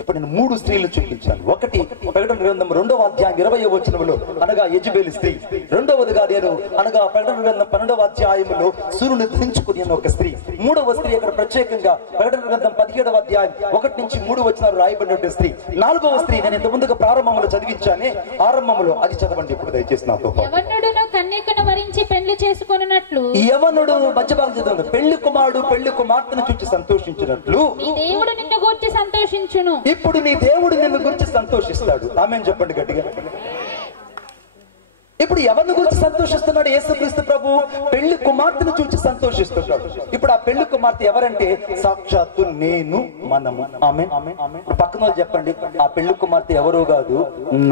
ఇప్పుడు నేను 3 స్త్రీలు చూపించాను. ఒకటి ప్రకటన గ్రంథం 2వ అధ్యాయం 20వ వచనములో అనగా యెజబెలు స్త్రీ. రెండవదిగా నేను అనగా ప్రకటన గ్రంథం 12వ అధ్యాయంలో సూర్యుని ధరించుకుని అన్న ఒక స్త్రీ. మూడవ స్త్రీ అక్కడ ప్రత్యేకంగా ప్రకటన గ్రంథం 17వ అధ్యాయం 1 నుంచి 3 వచనాలు రాయబడిన స్త్రీ. నాలుగవ స్త్రీ నేను ఇంత ముందుగా ప్రారంభంలో చదివించానే, ఆరంభంలో అది చదవండి ఇప్పుడు దయచేసి నాతో. యవనుడును కన్యకను వరించి పెళ్లి చేసుకొనున్నట్లు, యవనుడు మధ్య భాగం చదవండి. పెళ్లి కుమారుడు పెళ్లి కుమార్తెను చూచి సంతోషించినట్లు నీ దేవుడు నిన్ను గూర్చి సంతోషించును. ఇప్పుడు నీ దేవుడు నిన్ను గురించి సంతోషిస్తాడు. ఆమేన్ చెప్పండి గట్టిగా. ఇప్పుడు ఎవరిని గురించి సంతోషిస్తున్నాడు? యేసుక్రీస్తు ప్రభు పెళ్లి కుమార్తెను చూసి సంతోషిస్తున్నాడు. ఇప్పుడు ఆ పెళ్లి కుమార్తె ఎవరంటే సాక్షాత్తు నేను, మనము. ఆమేన్. పక్కన చెప్పండి, ఆ పెళ్లి కుమార్తె ఎవరో కాదు,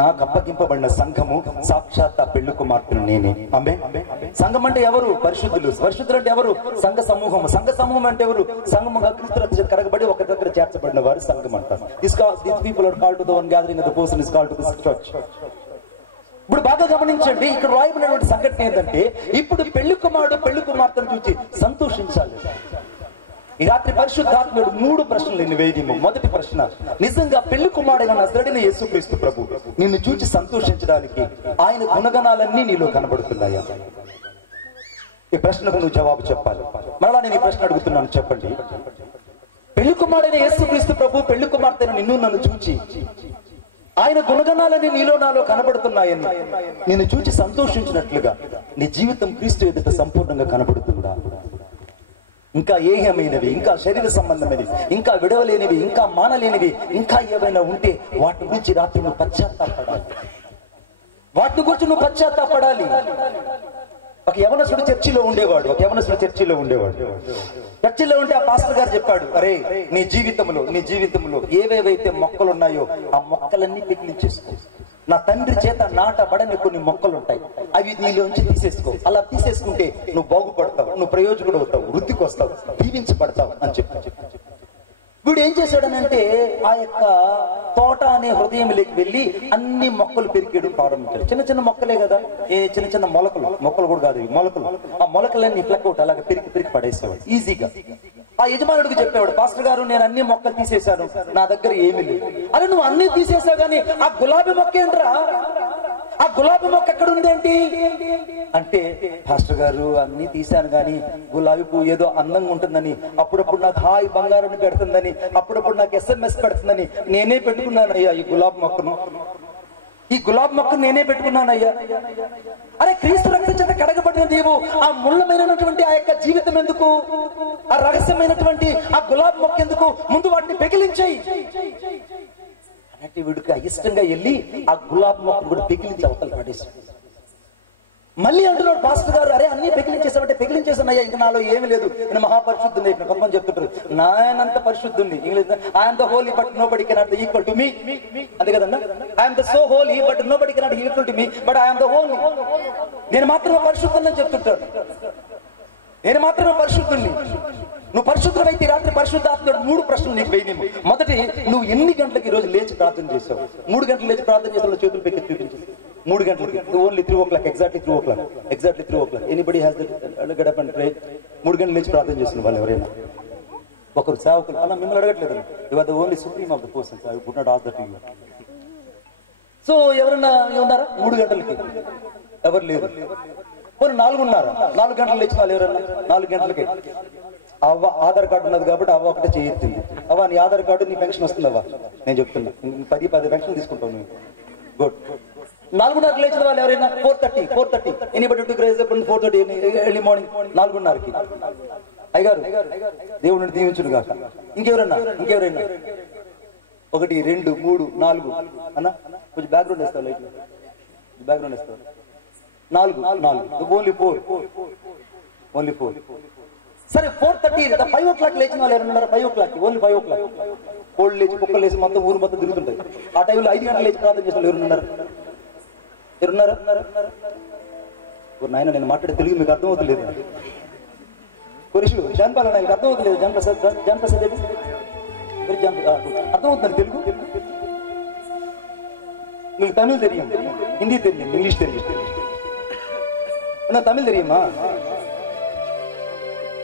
నాకు అప్పగింపబడిన సంఘము. సాక్షాత్ ఆ పెళ్లి కుమార్తెను నేనే. ఆమేన్. సంఘం అంటే ఎవరు? పరిశుద్ధులు. పరిశుద్ధులు అంటే ఎవరు? సంఘ సమూహం. సంఘ సమూహం అంటే ఎవరు? సంఘముగా క్రీస్తు రక్తం కడగబడి ఒక దగ్గర చేర్చబడిన వారు సంఘం అంటారు. These people are called to the one gathering and the person is called to the church. ఇప్పుడు బాగా గమనించండి, ఇక్కడ రాయబడినటువంటి సంఘటన ఏంటంటే ఇప్పుడు పెళ్లి కుమారుడు పెళ్లి కుమార్తెను చూసి సంతోషించాలి. ఈ రాత్రి పరిశుద్ధాత్ముడు 3 ప్రశ్నలు నిన్ను వేయము. మొదటి ప్రశ్న, నిజంగా పెళ్లి కుమారుడైన నజరేయుడైన యేసుక్రీస్తు ప్రభు నిన్ను చూసి సంతోషించడానికి ఆయన గుణగణాలన్నీ నీలో కనబడుతున్నాయా? ఈ ప్రశ్నకు నువ్వు జవాబు చెప్పాలి. మరలా నేను ఈ ప్రశ్న అడుగుతున్నాను, చెప్పండి. పెళ్లి కుమారుడైన యేసుక్రీస్తు ప్రభు పెళ్లి కుమార్తెను నిన్ను నన్ను చూచి ఆయన గుణగణాలని నీలో నాలో కనబడుతున్నాయని నిన్ను చూచి సంతోషించినట్లుగా నీ జీవితం క్రీస్తు ఎదుట సంపూర్ణంగా కనబడుతుందా? ఇంకా ఏహమైనవి, ఇంకా శరీర సంబంధమైనవి, ఇంకా విడవలేనివి, ఇంకా మానలేనివి ఇంకా ఏవైనా ఉంటే వాటి గురించి రాత్రి నువ్వు పశ్చాత్తాపడాలి. వాటి గురించి నువ్వు పశ్చాత్తాపడాలి. ఒక యవనస్తుడు చర్చిలో ఉండేవాడు. చర్చిలో ఉంటే ఆ పాస్టర్ గారు చెప్పాడు, అరే నీ జీవితంలో ఏవేవైతే మొక్కలు ఉన్నాయో ఆ మొక్కలన్నీ పికిలించేసుకో. నా తండ్రి చేత నాటబడని కొన్ని మొక్కలు ఉంటాయి, అవి నీలోంచి తీసేసుకో. అలా తీసేసుకుంటే నువ్వు బాగుపడతావు, నువ్వు ప్రయోజకుడు అవుతావు, వృద్ధికి వస్తావు, దీవించబడతావు అని చెప్పి. వీడు ఏం చేశాడనంటే ఆ యొక్క తోట అనే హృదయంలోకి వెళ్ళి అన్ని మొక్కలు పెరికేయడం ప్రారంభించాడు. చిన్న చిన్న మొక్కలే కదా, చిన్న చిన్న మొక్కలు కూడా కాదు, మొలకలు. ఆ మొలకలన్నీ ఫ్లక్అవుట్ అలాగే పెరిగి పడేసేవాడు ఈజీగా. ఆ యజమానుడికి చెప్పేవాడు, పాస్టర్ గారు నేను అన్ని మొక్కలు తీసేశాను, నా దగ్గర ఏమీ లేదు. అరే నువ్వు అన్ని తీసేసావు కానీ ఆ గులాబీ మొక్క ఏంట్రా? ఆ గులాబీ మొక్క ఎక్కడ ఉందేంటి అంటే, పాస్టర్ గారు అన్ని తీశాను కానీ గులాబీ పువ్వు ఏదో అందంగా ఉంటుందని, అప్పుడప్పుడు నాకు హాయ్ బంగారం పెడుతుందని, అప్పుడప్పుడు నాకు SMS పెడుతుందని నేనే పెట్టుకున్నానయ్యా ఈ గులాబీ మొక్క నేనే పెట్టుకున్నానయ్యా. అరే క్రీస్తు రక్తం చేత కడగబడిన నీవు ఆ ముళ్ళమైనటువంటి ఆ యొక్క జీవితం ఎందుకు? ఆ రహస్యమైనటువంటి ఆ గులాబీ మొక్క ఎందుకు? ముందు వాటిని పెకిలించేయి అంటే వీడికి ఇష్టంగా వెళ్ళి ఆ గులాబీ మొక్కను కూడా పెకిలించి అవతల పడేసాడు. మళ్ళీ అంటున్నాడు పాస్టర్ గారు, అరే అన్ని పెకిలించేసామంటే పెకిలించేసానయ్యా, ఇంకా నాలో ఏమి లేదు, నేను మహాపరిశుద్ధుని. ఇక్కడ కొంతమంది చెప్తుంటారు నాయనంత పరిశుద్ధుని. English I'm the holy but nobody cannot equal to me. అంతే కదన్నా, I'm the so holy but nobody cannot equal to me but I'm the holy. నేను మాత్రమే పరిశుద్ధుని చెప్తుంటాడు. నువ్వు పరిశుద్ధమైతే రాత్రి పరిశుద్ధాత్ముడు 3 ప్రశ్నలు నీకు వేయనేమో. మొదటి, నువ్వు ఎన్ని గంటలకి ఈ రోజు లేచి ప్రార్థన చేసావు? 3 గంటలు లేచి ప్రార్థన చేసిన చేతులు పెట్టి చూపించు. 3 గంటలకి, only 3 o'clock, exactly 3 o'clock. Anybody has that get up and pray? 3 గంటలు లేచి ప్రార్థన చేసిన వాళ్ళు ఎవరైనా? ఒకరు సేవకులు అలా మిమ్మల్ని అడగట్లేదు. You are the only supreme of the persons. I would not ask that you. So ఎవరన్నా ఉన్నారా 3 గంటలకి? ఎవరు లేరు. పోనీ 4 గంటలు లేచిన వాళ్ళు ఎవరన్నా? 4 గంటలకి అవ్వ ఆధార్ కార్డు ఉన్నది కాబట్టి అవ్వ ఒకటే చేయొద్దు. అవ్వ నీ ఆధార్ కార్డు, నీ పెన్షన్ వస్తుంది అవ్వ. నేను చెప్తున్నా 10 పెన్షన్ తీసుకుంటావు నువ్వు. గుడ్. 4:30 లేచిన వాళ్ళు ఎవరైనా? 4:30. Anybody to graze 4:30 early morning 4:30కి. అయ్యగారు దేవుడిని దీవించుడు కాక. ఇంకెవరైనా? 1 2 3 4 అన్న కొంచెం బ్యాక్గ్రౌండ్ వేస్తావు, లైట్ బ్యాక్గ్రౌండ్ వేస్తావు. 4 ఓన్లీ 4. సరే 4:30 5 o'clock లేచిన వాళ్ళు ఎవరున్నారు? 5 o'clock, ఓన్లీ 5 o'clock. కోళ్ళు లేచి కుక్కలు లేచి మొత్తం ఊరు మొత్తం తిరుగుతుంటాయి. ఆ టైంలో 5 గంటలు లేచి ప్రార్థన చేసిన వాళ్ళు ఎవరున్నారు? నాయన నేను మాట్లాడే తెలుగు మీకు అర్థమవుతలేదు. పురుషులు జాన్పాల నాకు అర్థమవుతలేదు. జాన్ ప్రసాద్ అర్థమవుతున్నారు తెలుగు? మీకు తమిళ్ తెలియం, హిందీ తెలియం, ఇంగ్లీష్ తెలియం, తమిళ్ తెలియమా?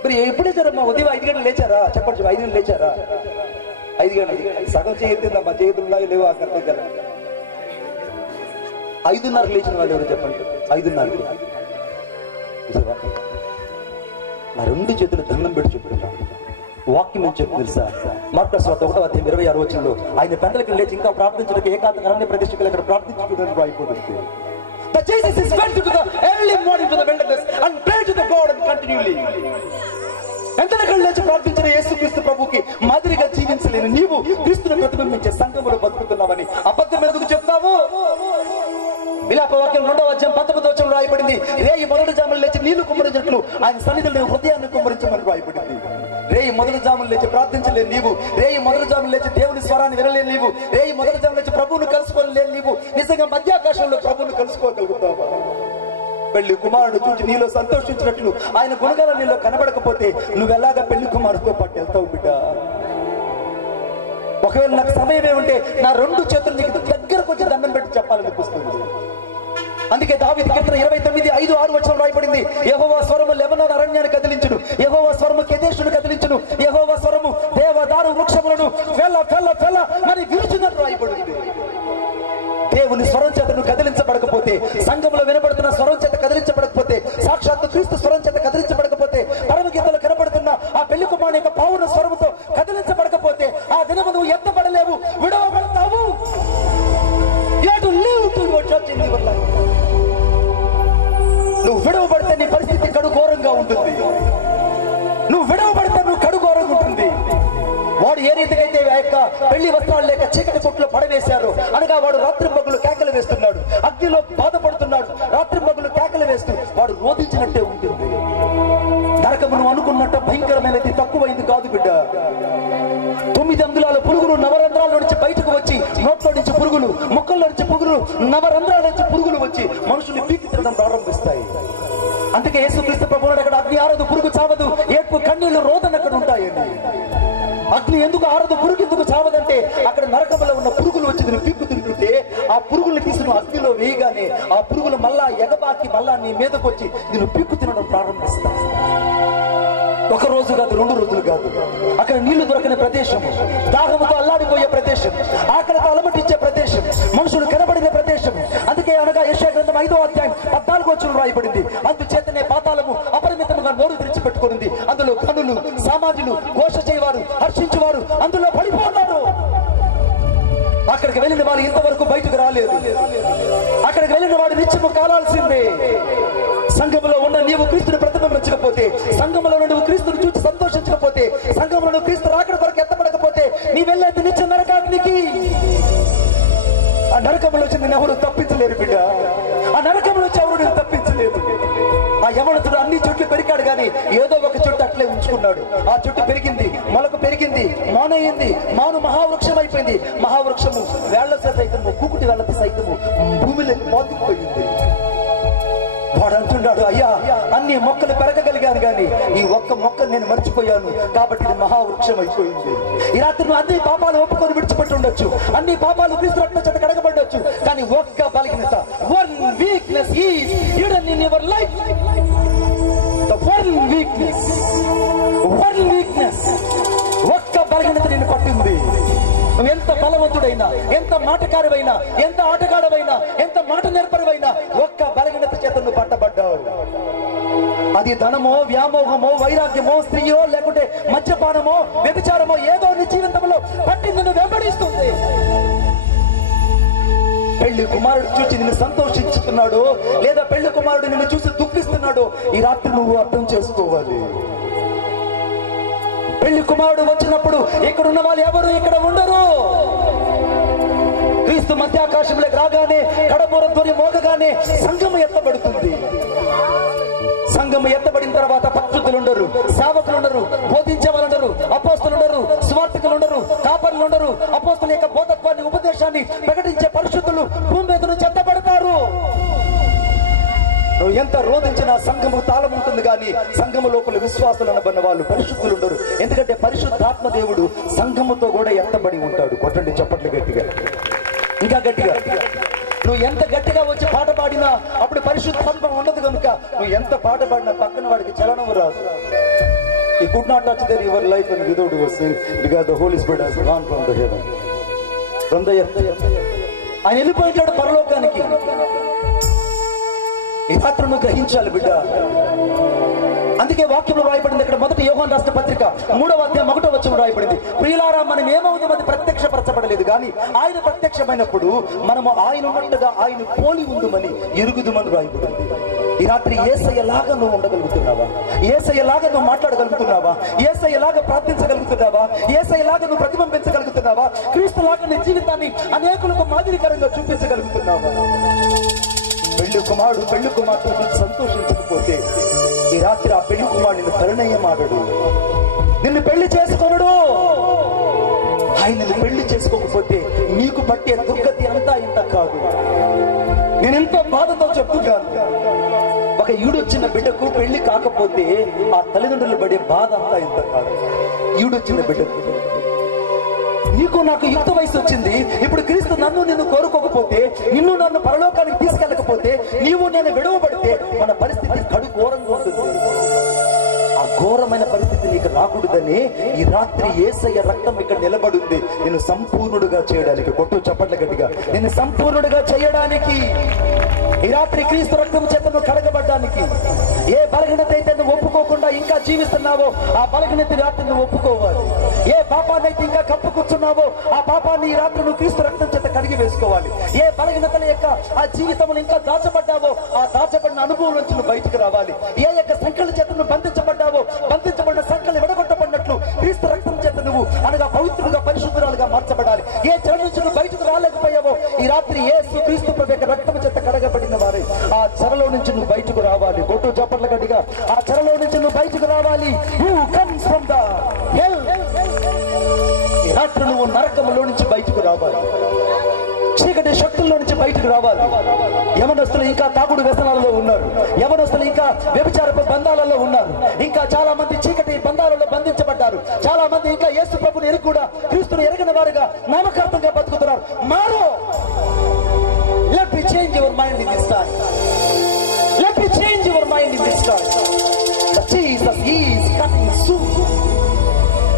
మరి ఎప్పుడు లేచారమ్మా? ఉదయం 5 గంటలు లేచారా? చెప్పండి, 5 గంటలు లేచారా? 5 గంటలు సగం చేయొద్దిందమ్మా, చేతుల్లో లేవు ఆ కర్త కదా. 5:30 లేచిన వాళ్ళు ఎవరు చెప్పండి? 5:30కి నా 2 చేతులు దండం పెట్టి చెప్తున్నా. వాక్యం అని చెప్పి తెలుసా? మార్కు సువార్త 1:26 వచనంలో ఆయన పెద్దలకి లేచి ఇంకా ప్రార్థించడానికి ఏకాంత అరణ్య ప్రదేశకులు అక్కడ ప్రార్థించుకోవడానికి అయిపోతుంది. But Jesus is went to the early morning to the wilderness and prayed to the God and continually. ఎంతనక్కడ లేచి ప్రార్థించిన యేసుక్రీస్తు ప్రభుకి మాదిరిగా జీవించలేని నీవు క్రీస్తును ప్రతిబింబించే సంఘములో బతుకుతున్నావని అబద్ధం ఎందుకు చెప్తావు? విలాపవాక్యం 2వ అధ్యాయం 19వ వచనంలో రాయబడింది, రేయి మొదటి జాములు లేచి నీళ్లు కుమ్మరించినట్లు ఆయన సన్నిధిలో హృదయాన్ని కుమ్మరించమని రాయబడింది. రేయి మొదటి జాములు లేచి ప్రార్థించలేని నీవు, రేయి మొదటి జాములు లేచి దేవుని స్వరాన్ని వినలేని నీవు, రేయి మొదటి జాములు లేచి ప్రభువును కలుసుకోలేని నీవు నిజంగా మధ్యాకాశంలో ప్రభువును కలుసుకోగలుగుతావా? పెళ్లి కుమారుడు చూచి నీలో సంతోషించినట్లు ఆయన గుణగాల నీలో కనబడకపోతే నువ్వెలాగా పెళ్లి కుమారుడితో పాటు వెళ్తావు బిడ్డ? ఒకవేళ నాకు సమయమే ఉంటే నా 2 చేతులు నీకు దగ్గరకు వచ్చి దండం పెట్టి చెప్పాలనిపిస్తుంది. అందుకే దావీదు కీర్తన 29:5-6 వచనం రాయబడింది, యెహోవా స్వరము లెబనోను అరణ్యాన్ని కదిలించును, యెహోవా స్వరము కెదెషును కదిలించును, యెహోవా స్వరము దేవదారు వృక్షములను ఫెల్ల మరి విరుచునని రాయబడింది. దేవుని స్వరం చేత నువ్వు కదిలించబడకపోతే, సంఘంలో వినబడుతున్న స్వరం చేత కదిలించబడకపోతే, సాక్షాత్తు క్రీస్తు స్వరం చేత కదిలించబడకపోతే, పరమగీతలు కనబడుతున్న ఆ పెళ్లి కుమారుని యొక్క పౌన స్వరముతో కదిలించబడకపోతే ఆ దినము నువ్వు ఎత్తబడలేవు, విడవబడతావు. నువ్వు విడవబడితే నీ పరిస్థితి కడుఘోరంగా ఉంటుంది. నువ్వు విడవబడితే నువ్వు కడుఘోరంగా ఉంటుంది. వాడు ఏ రీతికైతే ఆ యొక్క పెళ్లి వస్త్రాలు లేక చీకటి కొట్లో పడవేశారు అనగా వాడు రాత్రి పగులు కేకలు వేస్తున్నాడు, అగ్నిలో బాధపడుతున్నాడు, రాత్రి పగులు కేకలు వేస్తూ వాడు రోధించినట్టే ఉంటుంది. నరకము నువ్వు అనుకున్నట్టు భయంకరమైనది తక్కువైంది కాదు బిడ్డ. 9 అంగుళాల పురుగులు నవరంధ్రాల నుంచి బయటకు వచ్చి, నోట్లో నుంచి పురుగులు, ముక్కల్లో నుంచి పురుగులు, నవరంధ్రాల నుంచి పురుగులు వచ్చి మనుషుల్ని పీకి తినడం ప్రారంభిస్తాయి. అందుకే యేసుక్రీస్తు ప్రభువు అక్కడ అగ్ని ఆరదు, పురుగు చావదు, ఏడ్పు కన్నీళ్లు రోదన అక్కడ ఉంటాయని. అగ్ని ఎందుకు ఆరదు, పురుగు ఎందుకు చావదంటే అక్కడ నరకంలో ఉన్న పురుగులు వచ్చి నేను పీక్కు తింటుంటే ఆ పురుగులు తీసి నువ్వు అగ్నిలో వేయగానే ఆ పురుగులు మళ్ళా ఎగబాకి మళ్ళా నీ మీదకు వచ్చి నేను పీక్కు తినడం ప్రారంభిస్తా. 1 రోజు కాదు, 2 రోజులు కాదు. అక్కడ నీళ్లు దొరకని ప్రదేశం, దాహముతో అల్లాడిపోయే ప్రదేశం, ఆకలితో అలమటించే ప్రదేశం, మనుషులు కనబడిన ప్రదేశం. అందుకే అనగా యెషయా గ్రంథం 5వ అధ్యాయం 14వ వచనం రాయబడింది, అందుచేతనే పాతాళము అపరిమితంగా నోరు విడిచిపెట్టుకునింది, అందులో కనులు, సమాజులు, ఘోష చేయవారు, హర్షించేవారు అందులో పడిపోతారు. అక్కడికి వెళ్ళిన వారు ఇంతవరకు బయటకు రాలేదు. అక్కడికి వెళ్ళిన వాడు నిత్యము కాలాల్సిందే. సంఘములో ఉన్న నీవు క్రీస్తుని ప్రతిబింబించకపోతే, సంఘములో నువ్వు క్రీస్తుని చూసి సంతోషించకపోతే, సంఘములో నువ్వు క్రీస్తు రాకడ వరకు ఎత్తబడకపోతే నీ వెళ్ళేది నిత్య నరకాగ్నికి. ఆ నరకములో వచ్చి నేను ఎవరు తప్పించలేరు బిడ్డ. ఆ నరకములో వచ్చి ఎవరు నేను తప్పించలేదు. ఆ యవనతుడు అన్ని చెట్లు పెరిగాడు కానీ ఏదో ఒక చెట్టు అట్లే ఉంచుకున్నాడు. ఆ చెట్టు పెరిగింది, మొలకు పెరిగింది, మానయింది, మాను మహావృక్షం అయిపోయింది. మహావృక్షము వేళ్ల సైతము, కూకుటి వేళ్లతో సైతము భూమిలోకి పాతుకుపోయింది. వాడు అంటున్నాడు, అయ్యా అన్ని అన్ని మొక్కలు పెరగగలిగాను కానీ ఈ ఒక్క మొక్క నేను మర్చిపోయాను కాబట్టి ఇది మహావృక్షం అయిపోయింది. ఈ రాత్రి నువ్వు అన్ని పాపాలు ఒప్పుకొని విడిచిపెట్టి ఉండొచ్చు, అన్ని పాపాలు క్రీస్తు రక్తం చేత కడగబడొచ్చు, కానీ ఒక్క బలహీనత, one weakness is hidden in your life. The one weakness, ఒక్క బలహీనత నిన్ను పట్టింది. నువ్వు ఎంత బలవంతుడైనా, ఎంత మాటకారువైనా, ఎంత ఆటగాడవైనా, ఎంత మాట నేర్పరువైనా ఒక్క బలహీనత చేత నువ్వు పట్టబడ్డావు. అది ధనమో, వ్యామోహమో, వైరాగ్యమో, స్త్రీయో, లేకుంటే మద్యపానమో, వ్యభిచారమో, ఏదో నీ జీవితంలో పట్టి నిన్ను వెంబడిస్తుంది. పెళ్లి కుమారుడు చూసి నిన్ను సంతోషించుతున్నాడు, లేదా పెళ్లి కుమారుడు నిన్ను చూసి దుఃఖిస్తున్నాడు, ఈ రాత్రి నువ్వు అర్థం చేసుకోవాలి. పెళ్లి కుమారుడు వచ్చినప్పుడు ఇక్కడ ఉన్న వాళ్ళు ఎవరు ఇక్కడ ఉండరు. క్రీస్తు మధ్యాకాశంలోకి రాగానే, కడపూర ధ్వని మోగగానే సంఘము ఎత్తబడుతుంది. సంఘము ఎత్తబడిన తర్వాత పరిశుద్ధులు ఉండరు, సేవకులు ఉండరు, బోధించే వాళ్ళు ఉండరు, అపోస్తలు ఉండరు, స్వార్థకులు ఉండరు, కాపరులు ఉండరు. అపోస్తల యొక్క బోధత్వాన్ని, ఉపదేశాన్ని ప్రకటించే పరిశుద్ధులు భూమి మీద నుంచి ఎత్తబడతారు. నువ్వు ఎంత రోధించినా సంఘము తాళం ఉంటుంది, కానీ సంఘము లోపల విశ్వాసులు అనబడిన వాళ్ళు పరిశుద్ధులు ఉండరు. ఎందుకంటే పరిశుద్ధాత్మ దేవుడు సంఘముతో కూడా ఎత్తబడి ఉంటాడు. కొట్టండి చప్పట్లు గట్టిగా, ఇంకా గట్టిగా. నువ్వు ఎంత గట్టిగా వచ్చి పాట పాడినా అప్పుడు పరిశుద్ధాత్మ ఉండదు కనుక నువ్వు ఎంత పాట పాడినా పక్కన వాడికి చలనం రాదు. He could not touch their your life and without your sin because the Holy Spirit has gone from the heaven, from the earth. ఆయన వెళ్ళిపోయినాడు పరలోకానికి. ఈ రాత్రి నువ్వు గ్రహించాలి బిడ్డ. అందుకే వాక్యంలో రాయబడింది, ఇక్కడ మొదటి యోహాను రాష్ట్ర పత్రిక 3వ అధ్యాయం 1వ వచనం రాయబడింది, ప్రియులారా మనం ఏమవుతాం అది ప్రత్యక్షపరచబడలేదు, కానీ ఆయన ప్రత్యక్షమైనప్పుడు మనము ఆయన ఉన్నట్టుగా ఆయన పోలి ఉందుమని ఎరుగుదుమని రాయబడింది. ఈ రాత్రి యేసయ్యలాగా నువ్వు ఉండగలుగుతున్నావా? యేసయ్యలాగా నువ్వు మాట్లాడగలుగుతున్నావా? యేసయ్యలాగా ప్రార్థించగలుగుతున్నావా? యేసయ్యలాగా నువ్వు ప్రతిబింబించగలుగుతున్నావా? క్రీస్తులాగా నీ జీవితాన్ని అనేకులకు మాదిరికరంగా చూపించగలుగుతున్నావా? పెళ్లి కుమారుడు పెళ్లి కుమార్తె సంతోషించకపోతే ఈ రాత్రి ఆ పెళ్లి కుమారుడు నిన్ను పరిణయమాడడు, నిన్ను పెళ్లి చేసుకొనడు. ఆయన పెళ్లి చేసుకోకపోతే నీకు పట్టే దుర్గతి అంతా ఇంత కాదు. నేను ఎంతో బాధతో చెప్తున్నాను, ఒక ఈడొచ్చిన బిడ్డకు పెళ్లి కాకపోతే ఆ తల్లిదండ్రులు పడే బాధ అంతా ఇంత కాదు. ఈడొచ్చిన బిడ్డకు, నీకు నాకు యుక్త వయసు వచ్చింది, ఇప్పుడు క్రీస్తు నన్ను నిన్ను కోరుకోకపోతే, నిన్ను నన్ను పరలోకానికి తీసుకెళ్ళకపోతే, నీవు నేను విడవబడితే మన పరిస్థితి కడు ఘోరంగా ఉంటుంది. ఆ ఘోరమైన పరిస్థితి నీకు రాకూడదని ఈ రాత్రి యేసయ్య రక్తం ఇక్కడ నిలబడింది నిన్ను సంపూర్ణుడుగా చేయడానికి. కొట్టు చప్పట్ల గట్టిగా, నిన్ను సంపూర్ణుడుగా చేయడానికి. ఈ రాత్రి క్రీస్తు రక్తం చేత నువ్వు కడగబడ్డానికి. ఏ బలహీనత అయితే నువ్వు ఒప్పుకోకుండా ఇంకా జీవిస్తున్నావో ఆ బలహీనత రాత్రి నువ్వు ఒప్పుకోవాలి. ఏ పాపాన్ని అయితే ఇంకా కప్పుకూర్చున్నావో ఆ పాపాన్ని ఈ రాత్రి నువ్వు క్రీస్తు రక్తం చేత కడిగి వేసుకోవాలి. ఏ బలహీనతల యొక్క ఆ జీవితంలో ఇంకా దాచబడ్డావో ఆ దాచబడిన అనుభవం నుంచి నువ్వు బయటకు రావాలి. ఏ యొక్క సంఖ్యల చేత నువ్వు బంధించబడ్డావో బంధించబడిన సంఖ్యలు విడగొట్టబడినట్లు క్రీస్తు రక్తం చేత నువ్వు అనగా పవిత్రుడుగా పరిశుద్ధురాలుగా మార్చబడాలి. ఏ చెర నుంచి నువ్వు బయటకు రాలేకపోయావో ఈ రాత్రి యేసు క్రీస్తు ప్రభు యొక్క రక్తం చేత కడగబడిన వారే ఆ చెరలో నుంచి నువ్వు బయటకు రావాలి. కొట్టు చప్పట్ల గట్టిగా, ఆ చెరలో నుంచి నువ్వు బయటకు రావాలి. Who comes from the hell? ఈ రాత్రి నువ్వు నరకములో నుంచి బయటకు రావాలి, చీకటి శక్తుల్లో నుంచి బయటకు రావాలి. యవనస్తులు ఇంకా తాగుడు వ్యసనాలలో ఉన్నారు, యవనస్తులు ఇంకా వ్యభిచారపు బంధాలలో ఉన్నారు, ఇంకా చాలా మంది చీకటి బంధాలలో బంధించబడ్డారు, చాలా మంది ఇంకా యేసు ప్రభుని ఎరుగు కూడా క్రీస్తుని ఎరగని వారుగా నామకార్థంగా బతుకుతున్నారు. మారో, let me change your mind in this time. Let me change your mind in this time. The Jesus is coming soon.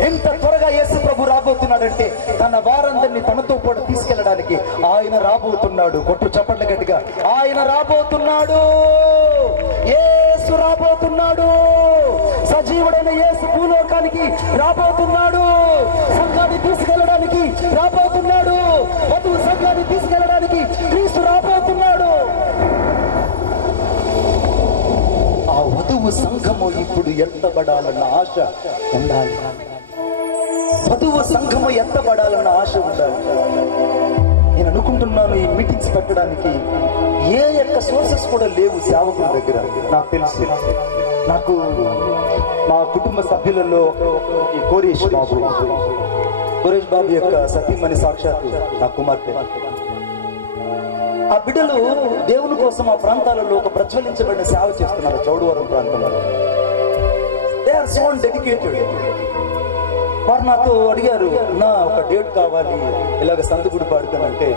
ఎంత త్వరగా యేసు ప్రభు రాబోతున్నాడంటే తన వారందరినీ తనతో పాటు తీసుకెళ్ళడానికి ఆయన రాబోతున్నాడు. కొట్టు చప్పట్ల గట్టిగా, ఆయన రాబోతున్నాడు. యేసు రాబోతున్నాడు. సజీవుడైన యేసు భూలోకానికి రాబోతున్నాడు. సంఘాన్ని తీసుకెళ్ళడానికి రాబోతున్నాడు. వధువు సంఘాన్ని తీసుకెళ్ళడానికి క్రీస్తు రాబోతున్నాడు. ఆ వధువు సంఘము ఇప్పుడు ఎత్తబడాలన్న ఆశ ఉండాలి. వధువు సంఘము ఎత్తబడాలన్న ఆశ ఉండాలి. నేను అనుకుంటున్నాను ఈ మీటింగ్స్ పెట్టడానికి ఏ యొక్క సోర్సెస్ కూడా లేవు సేవకుల దగ్గర. నాకు తెలుసు, నాకు మా కుటుంబ సభ్యులలో ఈ కోరేష్ బాబు యొక్క సతీమణి సాక్షాత్ నా కుమార్తె. ఆ బిడ్డలు దేవుని కోసం ఆ ప్రాంతాలలో ఒక ప్రజ్వలించబడిన సేవ చేస్తున్నారు. చౌడవరం ప్రాంతంలో దే ఆర్ సో డెడికేటెడ్. వారు నాతో అడిగారు, నా ఒక డేట్ కావాలి, ఇలాగ సంతగుడి పాడుతానంటే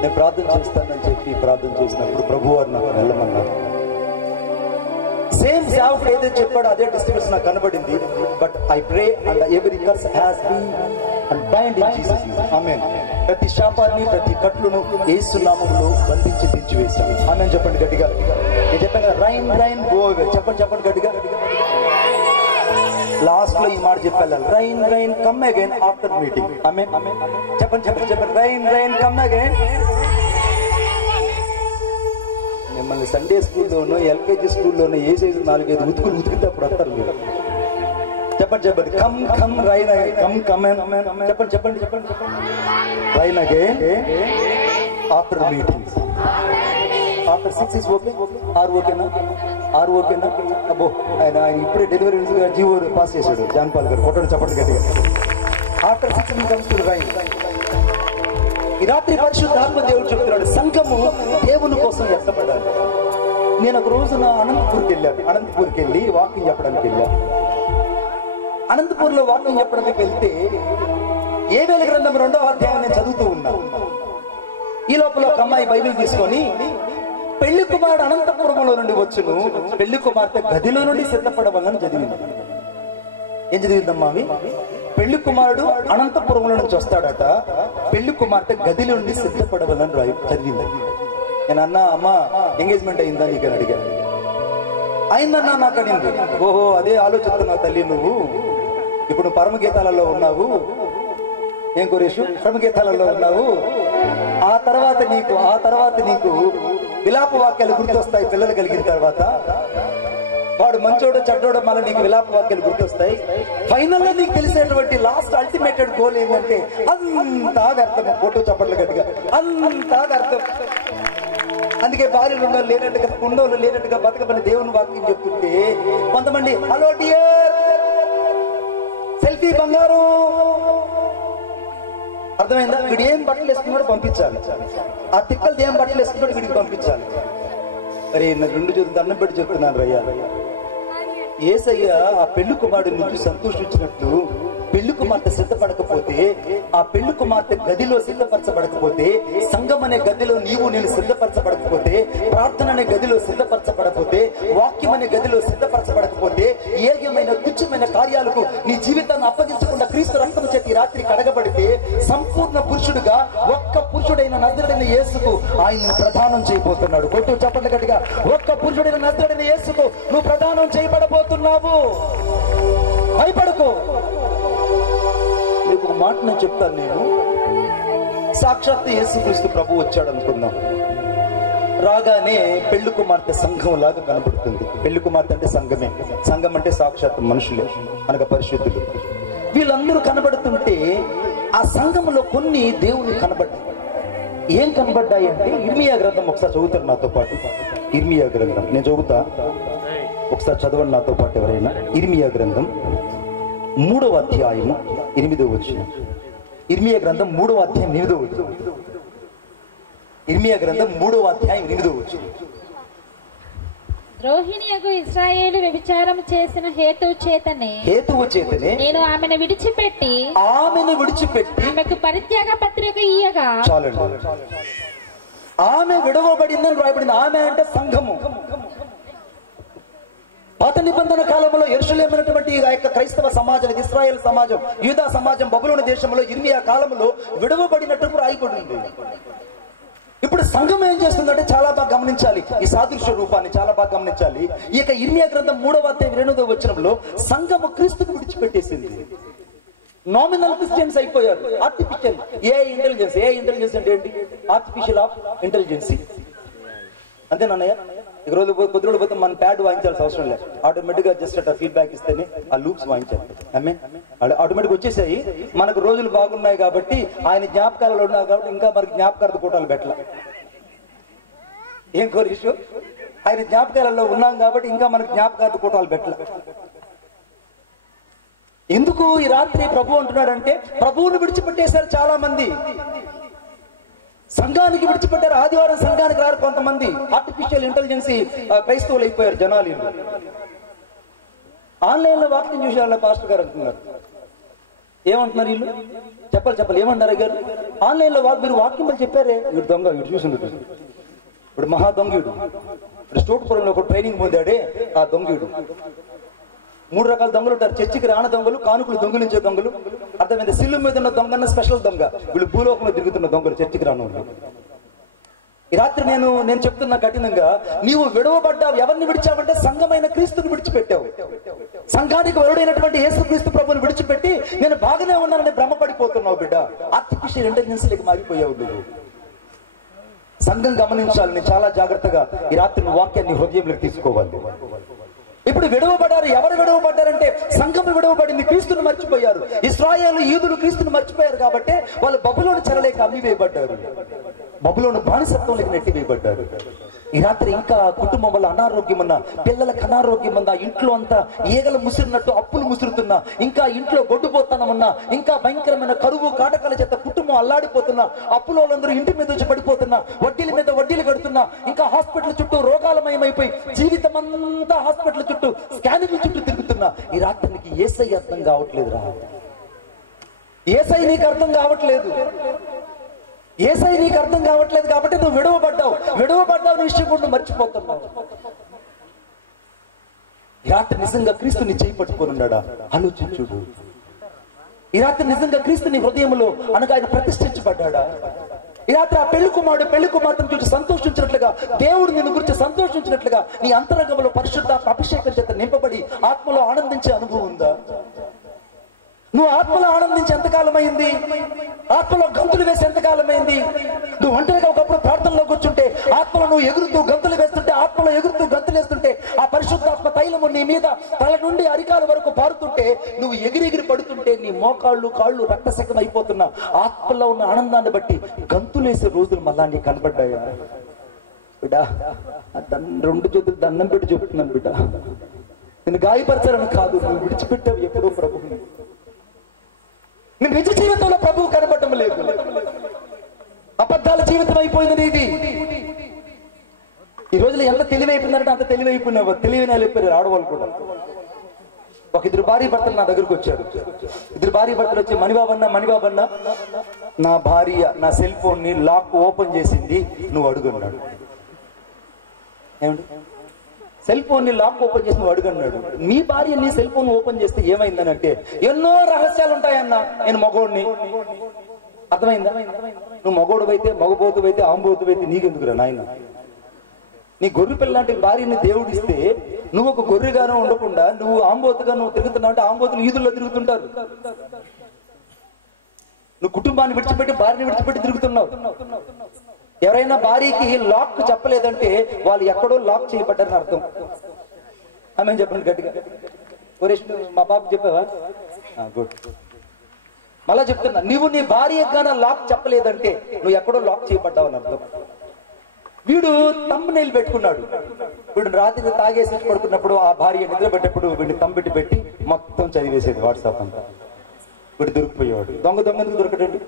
నేను ప్రార్థన చేస్తానని చెప్పి ప్రార్థన చేసినప్పుడు ప్రభు వారు నాకు వెళ్ళమన్నారు. సేమ్ సేవకుడు ఏదైతే చెప్పాడో అదే డిస్టర్బెన్స్ నాకు కనబడింది. But I pray and every curse has been and bind in Jesus name. Amen. ప్రతి శాపాన్ని ప్రతి కట్లును యేసు నామములో బంధించి తెచ్చివేశాను. ఆమేన్ చెప్పండి గట్టిగా. నేను చెప్పాను కదా, రైన్ రైన్ గో అవే. చెప్పండి గట్టిగా. లాస్ట్ లో ఈ మాట చెప్పాలి, rain rain come again after meeting. Amen. చెప్పండి రైన్ రైన్ కమ్ అగైన్. మిమ్మల్ని సండే స్కూల్లోనూ ఎల్కేజీ స్కూల్లోనూ ఏ సైజు 4-5 ఉతుకులు ఉతికితే అప్పుడు వస్తారు మీరు. చెప్పండి కమ్ కమ్ రైన్ కమ్ చెప్పండి rain again after meetings. After 6 is okay. ఆరు ఓకేనా? అబ్బో ఆయన ఇప్పుడే డెలివరీ జీవో పాస్ చేశాడు జాన్ పాల్ గారు. ఫోటోలు చెప్పండి గట్టిగా. After 6 comes to rain. ఈ రాత్రి పరిశుద్ధాత్మ దేవుడు చెప్తున్నాడు, సంఘము దేవుని కోసం ఎత్తపడాలి. నేను ఒక రోజున అనంతపూర్కి వెళ్ళి వాకింగ్ చెప్పడానికి వెళ్ళాను. అనంతపూర్ లో వాకింగ్ చెప్పడానికి వెళ్తే ఏవేల గ్రంథం 2వ అధ్యాయం నేను చదువుతూ ఉన్నా. ఈ లోపల ఒక అమ్మాయి బైబిల్ తీసుకొని, పెళ్లి కుమారుడు అనంతపురంలో నుండి వచ్చును, పెళ్లి కుమార్తె గదిలో నుండి సిద్ధపడవాలని చదివింది. ఏం చదివిందమ్మా అవి? పెళ్లి కుమారుడు అనంతపురంలో నుంచి వస్తాడట, పెళ్లి కుమార్తె గదిలో నుండి సిద్ధపడవాలని చదివింది. నేను అన్నా, అమ్మా ఎంగేజ్మెంట్ అయిందా నీకు అని అడిగాను. అయిందన్నా నాకు అడిగింది. ఓహో అదే ఆలోచిస్తున్నావు తల్లి, నువ్వు ఇప్పుడు పరమగీతాలలో ఉన్నావు. ఏం కోరేషు? పరమగీతాలలో ఉన్నావు. ఆ తర్వాత నీకు విలాప వాక్యాలు గుర్తొస్తాయి. పిల్లలు కలిగిన తర్వాత వాడు మంచోడో చెడ్డోడో మళ్ళీ నీకు విలాప వాక్యాలు గుర్తొస్తాయి. ఫైనల్ గా నీకు తెలిసేటువంటి లాస్ట్ అల్టిమేటెడ్ గోల్ ఏంటంటే అంతా వ్యర్థం. ఫోటో చప్పట్లు గట్టిగా, అంతా వ్యర్థం. అందుకే భార్యలు ఉన్నోళ్ళు లేనట్టుగా బతకమని దేవుని వాక్యం చెప్తుంటే కొంతమంది హలో డియర్ సెల్ఫీ బంగారు. అర్థమైందా? వీడు ఏం బట్టలు వేసుకున్నాడు పంపించాలి, ఆ తిక్కలది ఏం బట్టలు వేసుకున్నాడు వీడికి పంపించాలి. మరి నాకు 2 చేతులు దండం పెట్టి చెప్తున్నాను రయ్యా, యేసయ్య ఆ పెళ్లి కుమారుడి నుంచి సంతోషించినట్టు పెళ్లి కుమార్తె సిద్ధపడకపోతే, ఆ పెళ్లి కుమార్తె గదిలో సిద్ధపరచబడకపోతే, సంఘం అనే గదిలో నేను సిద్ధపరచబడకపోతే, ప్రార్థన అనే గదిలో సిద్ధపరచబడకపోతే, వాక్యం అనే గదిలో సిద్ధపరచబడకపోతే, ఏకమైన తుచ్చమైన కార్యాలకు నీ జీవితాన్ని అప్పగించకుండా క్రీస్తు రక్తం చేతి రాత్రి కడగబడితే, సంపూర్ణ పురుషుడుగా ఒక్క పురుషుడైన నజరుడైన యేసుకు ఆయన ప్రదానం చేయబోతున్నాడు. కొట్టు చెప్పండి గట్టిగా. ఒక్క పురుషుడైన నజరుడైన యేసుకు నువ్వు ప్రదానం చేయబడబోతున్నావు. భయపడకు. మీకు ఒక మాట నేను చెప్తాను. నేను సాక్షాత్ యేసుక్రీస్తు ప్రభు వచ్చాడు అనుకుందాం. రాగానే పెళ్లి కుమార్తె సంఘం లాగా కనబడుతుంది. పెళ్లి కుమార్తె అంటే సంఘమే. సంఘం అంటే సాక్షాత్ మనుషులే, అనగా పరిశుద్ధులు. వీళ్ళందరూ కనబడుతుంటే ఆ సంఘంలో కొన్ని దేవుని కనబడ్డాయి. ఏం కనబడ్డాయి అంటే, ఇర్మియా గ్రంథం ఒకసారి చదువుతారు నాతో పాటు. ఇర్మియా గ్రంథం నేను చదువుతా, ఒకసారి చదవండి నాతో పాటు ఎవరైనా. ఇర్మియా గ్రంథం 3వ అధ్యాయము 8వ వచనం. ఇర్మియా గ్రంథం 3వ అధ్యాయం 8వ వచనం. ఇర్మియా గ్రంథం 3వ అధ్యాయం 8వ వచనం. ద్రోహిణియగు ఇశ్రాయేలు వ్యభిచారము చేసిన హేతువు చేతనే నేను ఆమెను విడిచిపెట్టి ఆమెకు పరిత్యాగ పత్రిక ఇయ్యగా. చాలండి, ఆమె విడవబడిందని రాయబడింది. ఆమె అంటే సంఘము. పాత నిబంధన కాలంలో యెరూషలేము అనేటువంటి ఆ యొక్క క్రైస్తవ సమాజం, ఇశ్రాయేల్ సమాజం, యూదా సమాజం బబులోను దేశంలో ఇర్మియా కాలంలో విడవబడినట్టు రాయబడింది. ఇప్పుడు సంఘం ఏం చేస్తుందంటే చాలా బాగా గమనించాలి. ఈ సాదృశ్య రూపాన్ని చాలా బాగా గమనించాలి. ఈ యొక్క ఇర్మియా గ్రంథం 3వ అధ్యాయం 2వ వచనంలో సంఘము క్రీస్తుకు విడిచిపెట్టేసింది. నామినల్ క్రిస్టియన్స్ అయిపోయారు. ఆర్టిఫిషియల్ ఇంటెలిజెన్స్ అంటే ఏంటి? Artificial of intelligency. అంతేనన్నయ్య. ఈ రోజు కొద్ది రోజులు పోతే మన ప్యాడ్ వాయించాల్సిన అవసరం లేదు. ఆటోమేటిక్ గా జస్ట్ అట్లా ఫీడ్బ్యాక్ ఇస్తేనే ఆ లూప్స్ వాయించాలి. ఆటోమేటిక్ వచ్చేసాయి. మనకు రోజులు బాగున్నాయి కాబట్టి, ఆయన జ్ఞాపకాలలో ఉన్నారు కాబట్టి ఇంకా మనకి జ్ఞాపకార్థ కూటాలు పెట్టాల. ఏం కోరిషు? ఆయన జ్ఞాపకాలలో ఉన్నాం కాబట్టి ఇంకా మనకు జ్ఞాపకార్థ కూటాలు పెట్టాల. ఎందుకు ఈ రాత్రి ప్రభు అంటున్నాడంటే, ప్రభువును విడిచిపెట్టేశారు చాలా మంది. సంఘానికి విడిచిపెట్టారు. ఆదివారం సంఘానికి రారు కొంతమంది. ఆర్టిఫిషియల్ ఇంటెలిజెన్సీ క్రైస్తవులు అయిపోయారు జనాలు. ఆన్లైన్ లో వాక్యం చూసి వాళ్ళ పాస్టర్ గారు అంటున్నారు. ఏమంటున్నారు వీళ్ళు? చెప్పాలి ఏమంటారు గారు? ఆన్లైన్ లో మీరు వాక్యం వాళ్ళు చెప్పారే, వీడు దొంగ, వీడు చూసిండు, ఇప్పుడు మహా దొంగీడు. ఇప్పుడు స్టోట్పురంలో ఒక ట్రైనింగ్ పొందాడే ఆ దొంగీడు. 3 రకాల దొంగలు ఉంటారు. చర్చికి రాన దొంగలు, కానుకలు దొంగిలించే దొంగలు, అర్థమైంది, సిల్లు మీద ఉన్న దొంగన్న స్పెషల్ దొంగ. వీళ్ళు భూలోకంలో తిరుగుతున్న దొంగలు, చర్చికి రాను. ఈ రాత్రి నేను చెప్తున్నా కఠినంగా, నీవు విడవబడ్డావు. ఎవరిని విడిచావంటే సంఘమైన క్రీస్తుని విడిచిపెట్టావు. సంఘానికి వరుడైనటువంటి యేసుక్రీస్తు ప్రభువుని విడిచిపెట్టి నేను బాగానే ఉన్నానని భ్రమపడిపోతున్నావు బిడ్డ. ఆర్టిఫిషియల్ ఇంటెలిజెన్స్ లేక మారిపోయావు నువ్వు. సంఘం గమనించాలి. నేను చాలా జాగ్రత్తగా ఈ రాత్రి వాక్యాన్ని హృదయంలోకి తీసుకోవాలి. ఇప్పుడు విడవబడ్డారు. ఎవరు విడవబడ్డారంటే సంఘం విడవబడింది. క్రీస్తుని మర్చిపోయారు. ఇశ్రాయేలు యూదులు క్రీస్తుని మర్చిపోయారు కాబట్టి వాళ్ళు బబులోను చెరలేక అమ్మివేయబడ్డారు. బబులోను బానిసత్వంలోకి నెట్టివేయబడ్డారు. ఈ రాత్రి ఇంకా కుటుంబం వల్ల అనారోగ్యం ఉన్నా, పిల్లలకు అనారోగ్యం ఉన్నా, ఇంట్లో అంతా ఈగలు ముసిరినట్టు అప్పులు ముసురుతున్నా, ఇంకా ఇంట్లో గొడ్డుపోతానమన్నా, ఇంకా భయంకరమైన కరువు కాటకాల చేత కుటుంబం అల్లాడిపోతున్నా, అప్పుల వాళ్ళందరూ ఇంటి మీద వచ్చి పడిపోతున్నా, వడ్డీల మీద వడ్డీలు కడుతున్నా, ఇంకా హాస్పిటల్ చుట్టూ రోగాలమయమైపోయి జీవితం అంతా హాస్పిటల్ చుట్టూ స్కానింగ్ చుట్టూ తిరుగుతున్నా, ఈ రాత్రి నీకు యేసయ్య అర్థం కావట్లేదు రా. యేసయ్య నీకు అర్థం కావట్లేదు. యేసయ్య నీకు అర్థం కావట్లేదు కాబట్టి నువ్వు విడవబడ్డావు విషయం కూడా మర్చిపోతున్నావు. ఈ రాత్రి నిజంగా క్రీస్తుని చేయి పట్టుకొని ఉన్నాడా? ఆలోచించుడు. ఈ రాత్రి నిజంగా క్రీస్తుని హృదయంలో అనగా ఆయన ప్రతిష్ఠించబడ్డా? ఈ రాత్రి ఆ పెళ్లి కుమార్తెను చూసి సంతోషించినట్లుగా, దేవుడు నిన్ను గురించి సంతోషించినట్లుగా నీ అంతరంగంలో పరిశుద్ధాత్మ అభిషేకం చేత నింపబడి ఆత్మలో ఆనందించే అనుభవం ఉందా? నువ్వు ఆత్మలో ఆనందించి ఎంతకాలమైంది? ఆత్మలో గంతులు వేసి ఎంతకాలమైంది? నువ్వు ఒంటరిగా ఒకప్పుడు ప్రార్థనలో కూర్చుంటే ఆత్మలో నువ్వు ఎగురుతూ గంతులు వేస్తుంటే, ఆత్మలో ఎగురుతూ గంతులు వేస్తుంటే, ఆ పరిశుద్ధాత్మ తైలము నీ మీద తల నుండి అరికాల వరకు పారుతుంటే, నువ్వు ఎగిరి పడుతుంటే నీ మోకాళ్ళు కాళ్ళు రక్తశకం అయిపోతున్నా ఆత్మలో ఉన్న ఆనందాన్ని బట్టి గంతులేసే రోజులు మళ్ళా నీకు కనబడ్డాయా? బిడ్డా, 2 చేతులు దండం పెట్టి చెప్తున్నాను బిడ్డ, నేను గాయపరచాలని కాదు, నువ్వు విడిచిపెట్టావు ఎప్పుడో ప్రభువుని. నీ నిజ జీవితంలో ప్రభువు కనబడటం లేదు. అబద్ధాల జీవితం అయిపోయింది నీది. ఈ రోజులో ఎంత తెలివైపోయిందంటే అంత తెలివైపోయినావు. తెలివైన వెళ్ళిపోయారు ఆడవాళ్ళు కూడా. ఒక 2 భార్య భర్తలు నా దగ్గరకు వచ్చారు. 2 భార్య భర్తలు వచ్చి, మణిబాబన్న నా భార్య నా సెల్ ఫోన్ ని లాక్ ఓపెన్ చేసింది, నువ్వు అడుగున్నాడు. ఏమండి? సెల్ ఫోన్ ని లాక్ ఓపెన్ చేసి నువ్వు అడుగన్నాడు. మీ భార్య నీ సెల్ ఫోన్ ఓపెన్ చేస్తే ఏమైందని అంటే, ఎన్నో రహస్యాలు ఉంటాయన్నా, నేను మగోడిని. అర్థమైందా? నువ్వు మగోడు అయితే, మగబోతు అయితే, ఆంబోతు అయితే నీకెందుకురా నాయన? నీ గొర్రె పిల్ల లాంటి భార్యని దేవుడు ఇస్తే నువ్వు ఒక గొర్రెగానో ఉండకుండా నువ్వు ఆంబోతుగా నువ్వు తిరుగుతున్నావు అంటే, ఆంబోతులు ఈదుల్లో తిరుగుతుంటారు. నువ్వు కుటుంబాన్ని విడిచిపెట్టి భార్యని విడిచిపెట్టి తిరుగుతున్నావు. ఎవరైనా భార్యకి లాక్ చెప్పలేదంటే వాళ్ళు ఎక్కడో లాక్ చేయబడ్డారని అర్థం. ఆమె చెప్పండి గట్టిగా. మా పాప చెప్పావా? గుడ్. మళ్ళా చెప్తున్నా, నువ్వు నీ భార్యగా లాక్ చెప్పలేదంటే నువ్వు ఎక్కడో లాక్ చేయబడ్డావు అని అర్థం. వీడు థంబ్నెయిల్ పెట్టుకున్నాడు. వీడు రాత్రి తాగేసి పడుకున్నప్పుడు ఆ భార్య నిద్రపెట్టేప్పుడు వీడిని తంబెట్టి పెట్టి మొత్తం చదివేసేది వాట్సాప్ అంతా. వీడు దొరికిపోయేవాడు. దొంగ ఎందుకు దొరకడండి?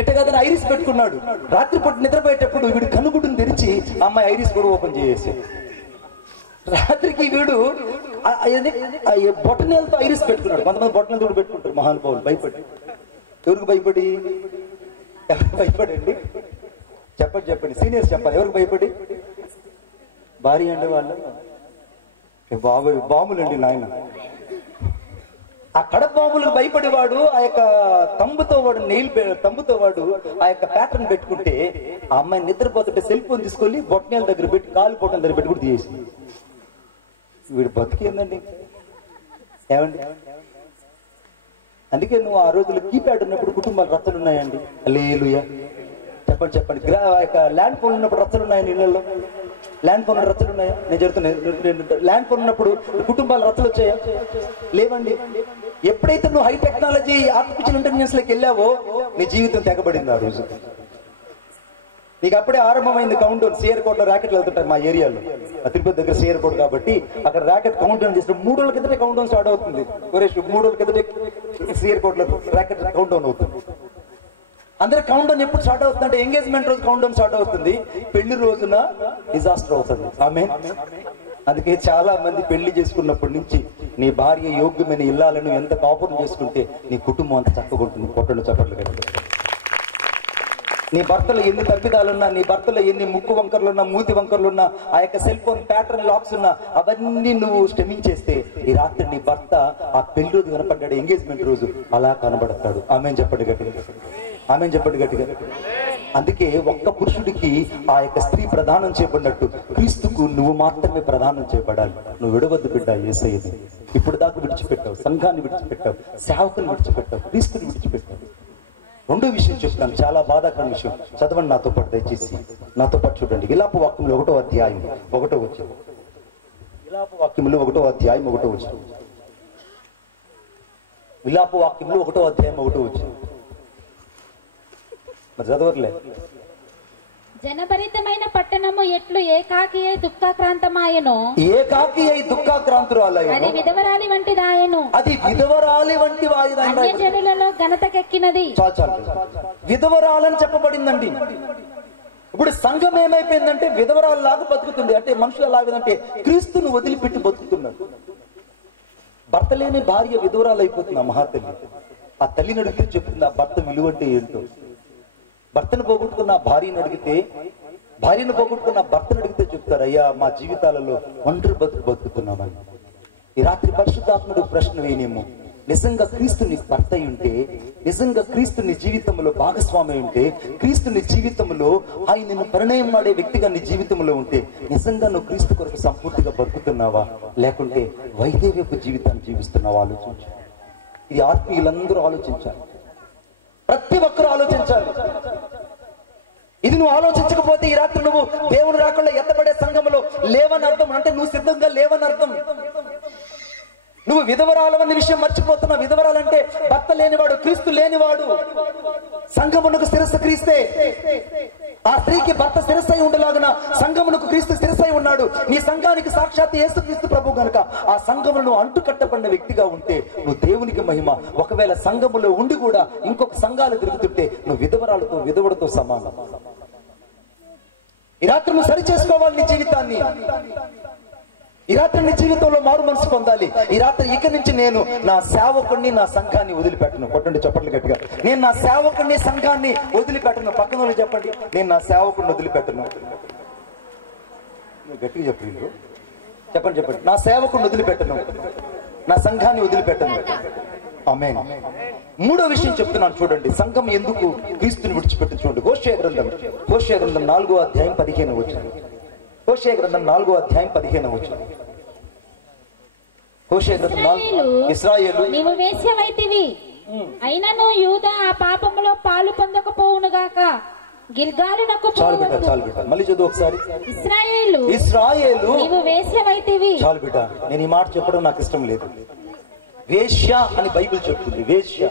ఇట్టగాదని ఐరిస్ పెట్టుకున్నాడు. రాత్రిపూట నిద్రపోయేటప్పుడు వీడు కనుగుడ్డును తెరిచి అమ్మాయి ఐరిస్ కూడా ఓపెన్ చేసేసి, రాత్రికి వీడు బొటనేలతో ఐరిస్ పెట్టుకున్నాడు. కొంతమంది బొటనేలతో కూడా పెట్టుకుంటారు మహానుభావులు భయపడి. ఎవరికి భయపడి? ఎవరికి భయపడండి? చెప్పండి సీనియర్స్ చెప్పాలి. ఎవరికి భయపడి? భార్య అంటే వాళ్ళు బాములండి నాయన. ఆ కడప బాంబులకు భయపడేవాడు ఆ యొక్క తంబుతో వాడు ఆ యొక్క ప్యాటర్న్ పెట్టుకుంటే, ఆ అమ్మాయి నిద్రపోతుంటే సెల్ ఫోన్ తీసుకొని బొట్టనేల దగ్గర పెట్టి, కాలు పొట్టల దగ్గర పెట్టి కూడా తీసేసి, వీడు బతికేందండి? ఏమండి? అందుకే నువ్వు ఆ రోజులు కీప్యాడ్ ఉన్నప్పుడు కుటుంబాలు రచ్చలు ఉన్నాయండి. హల్లెలూయా. చెప్పండి. ల్యాండ్ ఫోన్ ఉన్నప్పుడు రచ్చలు ఉన్నాయండి ఇళ్లలో. ల్యాండ్ ఫోన్ రచ్చలు ఉన్నాయా? నేను చెప్తున్నాను, ల్యాండ్ ఫోన్ ఉన్నప్పుడు కుటుంబాలు రచ్చలు వచ్చాయా? లేవండి. ఎప్పుడైతే నువ్వు హై టెక్నాలజీ ఆర్టిఫిషియల్ ఇంటెలిజెన్స్ లోకి వెళ్ళావో నీ జీవితం తెగబడింది ఆ రోజు. నీకు అప్పుడే ఆరంభమైంది కౌంట్ డౌన్. సిఆర్ కోట్ లో ర్యాకెట్లు వెళ్తుంటాయి మా ఏరియాలో. తిరుపతి దగ్గర సిఆర్ కోట్ కాబట్టి అక్కడ ర్యాకెట్ కౌంట్ డౌన్ చేసిన 3 రోజుల కిందటే కౌంట్ డౌన్ స్టార్ట్ అవుతుంది. 3 రోజుల కిందటే సిఆర్ కోట్ లో ర్యాకెట్ కౌంట్ డౌన్ అవుతుంది. అందరి కౌంట్ డౌన్ ఎప్పుడు స్టార్ట్ అవుతుంది అంటే ఎంగేజ్మెంట్ రోజు కౌంట్ డౌన్ స్టార్ట్ అవుతుంది, పెళ్లి రోజున డిజాస్టర్ అవుతుంది. ఆమేన్. అందుకే చాలా మంది పెళ్లి చేసుకున్నప్పటి నుంచి నీ భార్య యోగ్యమైన ఇల్లాలను ఎంత కాపురం చేసుకుంటే నీ కుటుంబం అంత చక్కగా ఉంటుంది. కొట్టలు చప్పట్లు కట్టి నీ భర్తలో ఎన్ని తప్పిదాలున్నా, నీ భర్తలో ఎన్ని ముక్కు వంకర్లున్నా, మూతి వంకర్లున్నా, ఆ యొక్క సెల్ ఫోన్ ప్యాటర్న్ లాక్స్ ఉన్నా, అవన్నీ నువ్వు శ్రమించేస్తే ఈ రాత్రి నీ భర్త ఆ పెళ్లి రోజు కనపడ్డాడు, ఎంగేజ్మెంట్ రోజు అలా కనబడతాడు. ఆమెన్ చెప్పండి గట్టిగా, ఆమెన్ చెప్పండి గట్టిగా. అందుకే ఒక్క పురుషుడికి ఆ యొక్క స్త్రీ ప్రదానం చేయబడినట్టు క్రీస్తుకు నువ్వు మాత్రమే ప్రదానం చేయబడాలి. నువ్వు విడవద్దు బిడ్డ యేసయ్యని. ఇప్పుడు దాకా విడిచిపెట్టావు, సంఘాన్ని విడిచిపెట్టావు, సేవకుని విడిచిపెట్టావు, క్రీస్తుని విడిచిపెట్టావు. రెండో విషయం చెప్తాను, చాలా బాధాకరమైన విషయం. చదవండి నాతో పాటు, దయచేసి నాతో పాటు చూడండి. విలాప వాక్యంలో 1వ అధ్యాయం 1వ వచనం. విలాప వాక్యంలో 1వ అధ్యాయం 1వ వచనం. విలాప వాక్యంలో 1వ అధ్యాయం 1వ వచనం. మరి చదవర్లే. జనభరితమైన పట్టణము ఎట్లు ఏకాకి అయి దుఃఖాక్రాంతమాయను, ఏకాకి అయి దుఃఖాక్రాంతురాలయను, అది విధవరాలి వంటిదాయను, అది విధవరాలి వంటి అన్య జనులలో ఘనతకెక్కినది. విధవరాలని చెప్పబడిందండి. ఇప్పుడు సంఘం ఏమైపోయిందంటే విధవరాల్లాగా బతుకుతుంది. అంటే మనుషులు ఎలాగంటే క్రీస్తును వదిలిపెట్టి బతుకుతున్నారు. భర్త లేని భార్య విధవరాలు అయిపోతుంది. ఆ మహాతల్లి ఆ తల్లిని అడిగితే చెప్తుంది ఆ భర్త విలువ అంటే ఏంటో. భర్తను పోగొట్టుకున్న భార్యను అడిగితే, భార్యను పోగొట్టుకున్న భర్తను అడిగితే చెప్తారు, అయ్యా మా జీవితాలలో ఒంటరి బతుకుతున్నామని. ఈ రాత్రి పరిశుద్ధాత్ముడు ప్రశ్న వేయనేమో, నిజంగా క్రీస్తుని భర్త అయి ఉంటే, నిజంగా క్రీస్తుని జీవితంలో భాగస్వామి ఉంటే, క్రీస్తుని జీవితంలో ఆయన పరిణయం ఆడే వ్యక్తిగా నీ జీవితంలో ఉంటే, నిజంగా నువ్వు క్రీస్తు కొరకు సంపూర్తిగా బతుకుతున్నావా, లేకుంటే వైదేవ్యపు జీవితాన్ని జీవిస్తున్నావా ఆలోచించు. ఇది ఆత్మీయులందరూ ఆలోచించాలి, ప్రతి ఒక్కరూ ఆలోచించాలి. ఇది నువ్వు ఆలోచించకపోతే ఈ రాత్రి నువ్వు దేవుని రాకుండా ఎత్తబడే సంఘంలో లేవని అర్థం. అంటే నువ్వు సిద్ధంగా లేవని అర్థం. నువ్వు విధవరాలవన్న విషయం మర్చిపోతున్నావు. విధవరాలంటే భర్త లేనివాడు, క్రీస్తు లేనివాడు. సంఘమునకు శిరస్సు క్రీస్తే. ఆ స్త్రీకి భర్త శిరస్సై ఉండలాగున సంఘమునకు క్రీస్తు శిరస్సై ఉన్నాడు. నీ సంఘానికి సాక్షాత్ యేసుక్రీస్తు ప్రభు గనుక ఆ సంఘమును నువ్వు అంటుకట్టబడిన వ్యక్తిగా ఉంటే నువ్వు దేవునికి మహిమ. ఒకవేళ సంఘములో ఉండి కూడా ఇంకొక సంఘాలు తిరుగుతుంటే నువ్వు విధవరాలతో విధవడితో సమానం. ఈ రాత్రి నువ్వు సరి చేసుకోవాలి నీ జీవితాన్ని. ఈ రాత్రి నీ జీవితంలో మారు మనసు పొందాలి. ఈ రాత్రి ఇక నుంచి నేను నా సేవకుడిని, నా సంఘాన్ని వదిలిపెట్టను. కొట్టండి చప్పట్లు గట్టిగా. నేను నా సేవకుడిని, సంఘాన్ని వదిలిపెట్టను. పక్కన వాళ్ళు చెప్పండి, నేను నా సేవకుడిని వదిలిపెట్టను. గట్టిగా చెప్పండి, చెప్పండి చెప్పండి. నా సేవకుడిని వదిలిపెట్టను, నా సంఘాన్ని వదిలిపెట్టను. ఆమేన్. మూడో విషయం చెప్తున్నాను చూడండి, సంఘం ఎందుకు క్రీస్తుని విడిచిపెట్టి చూడండి. హోషేయ గ్రంథం 4వ అధ్యాయం 15వ వచనం. హోషేయ గ్రంథం 4వ అధ్యాయం 15వ వచనం. హోషేయ గ్రంథం 4. ఇశ్రాయేలు నీవు వేశ్యవైతివి, అయినను యూదా ఆ పాపములో పాలు పొందకపోవునుగాక. గిల్గాలునకు చాలు బిడ్డ, చాలు బిడ్డ, మళ్ళీ చదువు ఒకసారి. ఇశ్రాయేలు నీవు వేశ్యవైతివి. చాలు బిడ్డ, నేను ఈ మాట చెప్పడం నాకు ఇష్టం లేదు. వేశ్య అని బైబిల్ చెప్తుంది. వేశ్య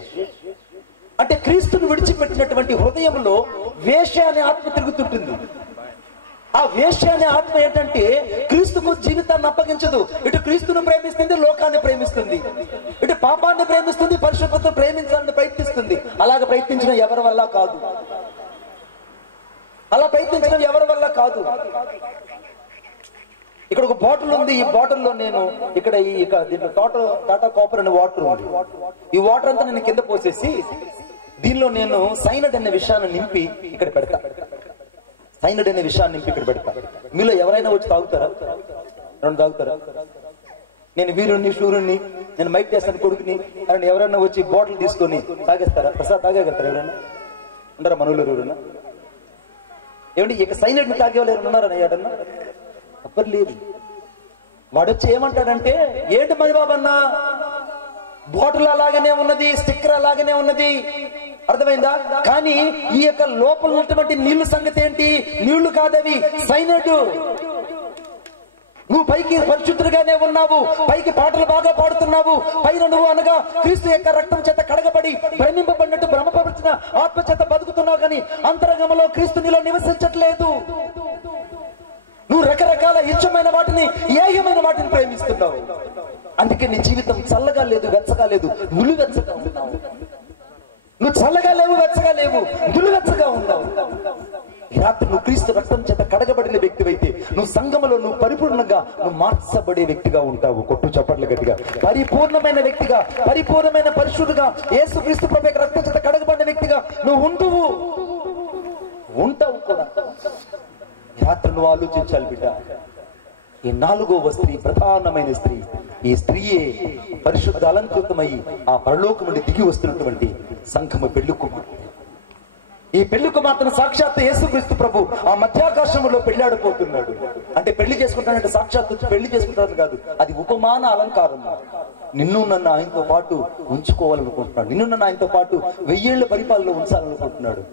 అంటే క్రీస్తును విడిచిపెట్టినటువంటి హృదయంలో వేశ్య అనే ఆత్మ తిరుగుతుంటుంది. ఆ వేశ్య అనే ఆత్మ ఏంటంటే క్రీస్తుకు జీవితాన్ని అప్పగించదు. ఇటు క్రీస్తును ప్రేమిస్తుంది, లోకాన్ని ప్రేమిస్తుంది. ఇటు పాపాన్ని ప్రేమిస్తుంది, పరిశుద్ధతను ప్రేమించాలని ప్రయత్నిస్తుంది. అలాగ ప్రయత్నించడం ఎవరి వల్ల కాదు. అలా ప్రయత్నించడం ఎవరి వల్ల కాదు. ఇక్కడ ఒక బాటిల్ ఉంది. ఈ బాటిల్లో నేను ఇక్కడ దీంట్లో టాటా కాపర్ అనే వాటర్ ఉంది. ఈ వాటర్ అంతా నేను కింద పోసేసి దీనిలో నేను సైనడ్ అనే విషయాన్ని నింపి ఇక్కడ పెడతా. సైనడ్ అనే విషయాన్ని నింపి ఇక్కడ పెడతా. మీలో ఎవరైనా వచ్చి తాగుతారా? రెండు తాగుతారా? నేను వీరుణ్ణి, శూరుణ్ణి, నేను మైక్ చేస్తాను కొడుకుని అని ఎవరైనా వచ్చి బాటిల్ తీసుకొని తాగేస్తారా? ప్రసాద్ తాగేగలుగుతారా? ఎవరైనా ఉండరా? మనలో ఎవరైనా? ఏమండి ఇక సైనడ్ ని తాగేవాళ్ళు ఎవరైనా ఉన్నారని ఏదన్నా? ఎవ్వరు లేదు. వాడొచ్చి ఏమంటాడంటే, ఏంటి మణిబాబన్నా బాటిల్ అలాగనే ఉన్నది, స్టిక్కర్ అలాగనే ఉన్నది, అర్థమైందా? కానీ ఈ యొక్క లోపల ఉన్నటువంటి నీళ్లు సంగతి ఏంటి? నీళ్లు కాదవి, సైనడ్. నువ్వు పైకి పరిశుద్ధుడిగానే ఉన్నావు, పైకి పాటలు బాగా పాడుతున్నావు, పైన నువ్వు అనగా క్రీస్తు యొక్క రక్తం చేత కడగబడి ప్రేమింపబడినట్టు భ్రమపరిచిన ఆత్మ చేత బతుకుతున్నావు, కానీ అంతరంగంలో క్రీస్తు నీలో నివసించట్లేదు. నువ్వు రకరకాల ఇష్టమైన వాటిని, ఏయమైన వాటిని ప్రేమిస్తున్నావు. అందుకే నీ జీవితం చల్లగా లేదు, వెచ్చగా లేదు, నులివెచ్చగా ఉంటున్నావు. నువ్వు చల్లగా లేవు, వెచ్చగా లేవు, దులువెచ్చగా ఉన్నావు. ఈ రాత్రి నువ్వు క్రీస్తు రక్తం చేత కడగబడిన వ్యక్తివైతే నువ్వు సంఘములో నువ్వు పరిపూర్ణంగా నువ్వు మార్చబడే వ్యక్తిగా ఉంటావు. కొట్టు చప్పట్లు గట్టిగా. పరిపూర్ణమైన వ్యక్తిగా, పరిపూర్ణమైన పరిశుద్ధుగా, యేసు క్రీస్తు ప్రభు యొక్క రక్తం చేత కడగబడిన వ్యక్తిగా నువ్వు ఉంటావు కూడా. ఈ రాత్రి నువ్వు ఆలోచించాలి బిడ్డ. ఈ 4వ స్త్రీ ప్రధానమైన స్త్రీ. ఈ స్త్రీయే పరిశుద్ధ అలంకృతమై ఆ పరలోకం నుండి దిగి వస్తున్నటువంటి సంఘము పెళ్లి కుమార్తె. ఈ పెళ్లి కుమార్తెను సాక్షాత్ యేసుక్రీస్తు ప్రభు ఆ మధ్యాకాశంలో పెళ్లాడిపోతున్నాడు. అంటే పెళ్లి చేసుకుంటానంటే సాక్షాత్తు పెళ్లి చేసుకుంటాను కాదు, అది ఉపమాన అలంకారం. నిన్ను నన్ను ఆయనతో పాటు ఉంచుకోవాలనుకుంటున్నాడు. నిన్ను నన్ను ఆయనతో పాటు 1000 ఏళ్ల పరిపాలనలో ఉంచాలనుకుంటున్నాడు.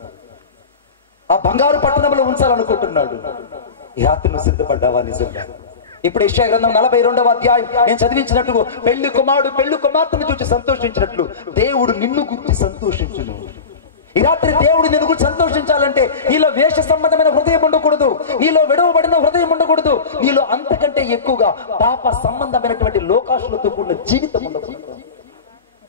ఆ బంగారు పట్టణంలో ఉంచాలనుకుంటున్నాడు. ఈ రాత్రి నువ్వు సిద్ధపడ్డావా? నిజంగా ఇప్పుడు యెషయా గ్రంథం 42వ అధ్యాయం నేను చదివించినట్టు పెళ్లి కుమారుడు పెళ్లి కుమార్తెను చూసి సంతోషించినట్లు దేవుడు నిన్ను గురించి సంతోషించును. ఈ రాత్రి దేవుడు నిన్ను గురించి సంతోషించాలంటే నీలో వేష సంబంధమైన హృదయం ఉండకూడదు, నీలో విడవబడిన హృదయం ఉండకూడదు, నీలో అంతకంటే ఎక్కువగా పాప సంబంధమైనటువంటి లోకాశలతో కూడిన జీవితం ఉండకూడదు.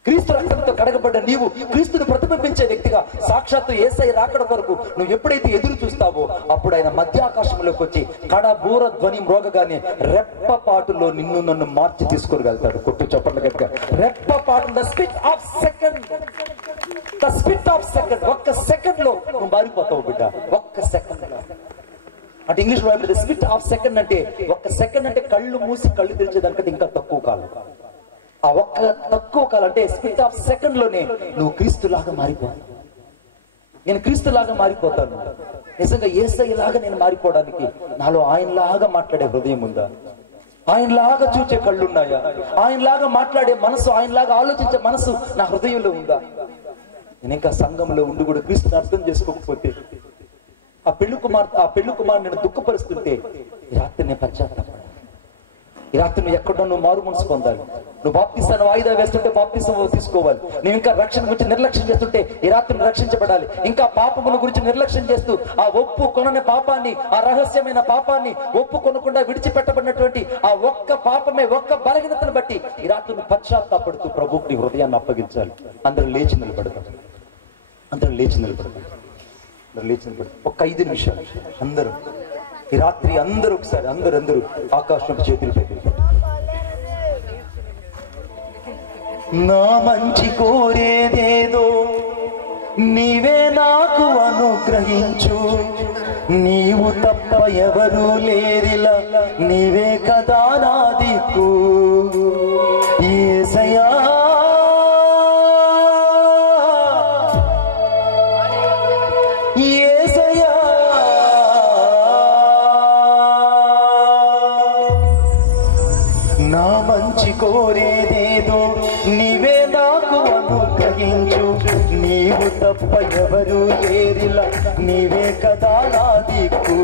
క్రీస్తు రక్తంతో కడగబడ్డ నీవు క్రీస్తుని ప్రతిబింబించే వ్యక్తిగా సాక్షాత్తు యేసయ్య రాకడ వరకు నువ్వు ఎప్పుడైతే ఎదురు చూస్తావో అప్పుడు ఆయన మధ్యాకాశంలోకి వచ్చి కడబూర ధ్వని మ్రోగగానే రెప్పపాటులో నిన్ను నన్ను మార్చి తీసుకోగలుగుతాడు. కొట్టు చప్పట్లు గట్టిగా. రెప్పపాటు, the split of second, the split of second. ఒక్క సెకండ్ లో నువ్వు మారిపోతావు బిడ్డ. ఒక్క సెకండ్ అంటే ఇంగ్లీష్ లో స్పిట్ ఆఫ్ సెకండ్ అంటే ఒక్క సెకండ్ అంటే కళ్ళు మూసి కళ్ళు తెరిచేదానికంటే ఇంకా తక్కువ కాలం. ఆ ఒక్క తక్కువ కాలం అంటే స్పిట్ ఆఫ్ సెకండ్ లోనే నువ్వు క్రీస్తులాగా మారిపోవాలి. నేను క్రీస్తులాగా మారిపోతాను. నిజంగా యేసయ్యలాగా నేను మారిపోవడానికి నాలో ఆయనలాగా మాట్లాడే హృదయం ఉందా? ఆయనలాగా చూచే కళ్ళున్నాయా? ఆయనలాగా మాట్లాడే మనసు, ఆయనలాగా ఆలోచించే మనసు నా హృదయంలో ఉందా? నేను ఇంకా సంఘంలో ఉండి కూడా క్రీస్తుని అర్థం చేసుకోకపోతే ఆ పెళ్లి కుమార్ నేను దుఃఖపరుస్తుంటే ఈ రాత్రి నేను పశ్చాత్తాపడాలి. ఈ రాత్రి నువ్వు ఎక్కడో నువ్వు మారు మనసు పొందాలి. నువ్వు బాప్తిసాన్ని వాయిదా వేస్తుంటే బాప్తిసం తీసుకోవాలి. నువ్వు ఇంకా రక్షణ గురించి నిర్లక్ష్యం చేస్తుంటే ఈ రాత్రి రక్షించబడాలి. ఇంకా పాపముల గురించి నిర్లక్ష్యం చేస్తూ ఆ ఒప్పు కొనని పాపాన్ని, ఆ రహస్యమైన పాపాన్ని ఒప్పు కొనకుండా విడిచిపెట్టబడినటువంటి ఆ ఒక్క పాపమే, ఒక్క బలహీనతను బట్టి ఈ రాత్రి నువ్వు పశ్చాత్తాపడుతూ ప్రభువుకి నీ హృదయాన్ని అప్పగించాలి. అందరూ లేచి నిలబడతాం. అందరూ లేచి నిలబడతాం. అందరూ లేచి నిలబడతాం. ఒక 5 నిమిషాలు అందరూ ఈ రాత్రి అందరూ ఒకసారి అందరూ ఆకాశం చేతులు పెట్టి నా మంచి కోరేదేదో నీవే నాకు అనుగ్రహించు, నీవు తప్ప ఎవరు లేరిలా, నీవే కదా నా దిక్కు. యేసయ్యా నా మంచి కోరేదేదో నీవే నాకు అనుగ్రహించు, నీవు తప్ప ఎవరు లేరిలా, నీవే కదా నా దిక్కు.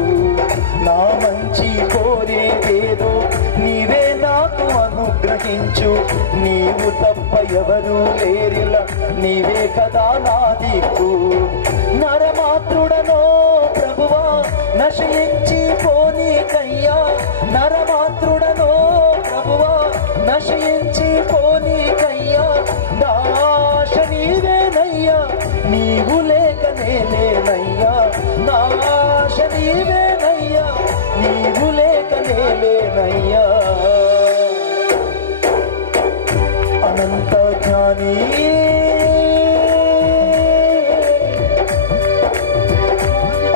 నా మంచి కోరేదేదో నీవే నాకు అనుగ్రహించు, నీవు తప్ప ఎవరు లేరిలా, నీవే కదా నా దిక్కు. నరమాత్రుడనో ప్రభువా నశయించి పోనీకయ్యా, నరమాత్రుడనో ప్రభువా నశయించి పోనీకయ్యా, నాశ నీవేనయ్యా, నీవు లేక నేలేనయ్యా, నాశ నీవేనయ్యా, నీవు లేక నేలేనయ్యా. అనంత జ్ఞాని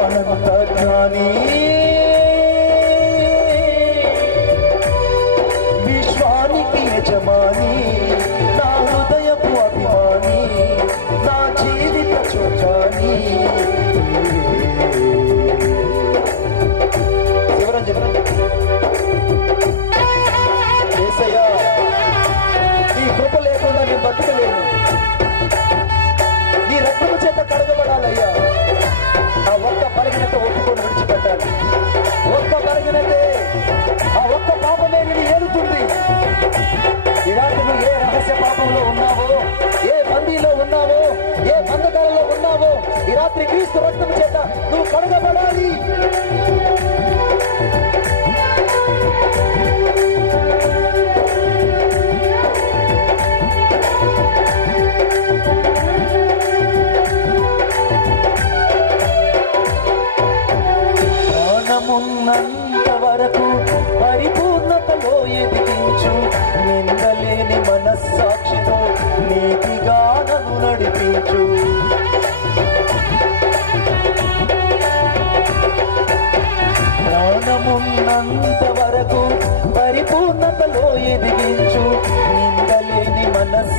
అనంత జ్ఞాని విశ్వానికి యజమాని, నా హృదయపు అభిమాని, నా జీవిత చోచాని. యేసయ్యా నీ కృప లేకుండా నేను బతకలేను. నీ రక్తము చేత కడగబడాలయ్యా. ఆ ఒక్క బలహీనత ఒప్పుకొని విడిచిపెట్టాలి.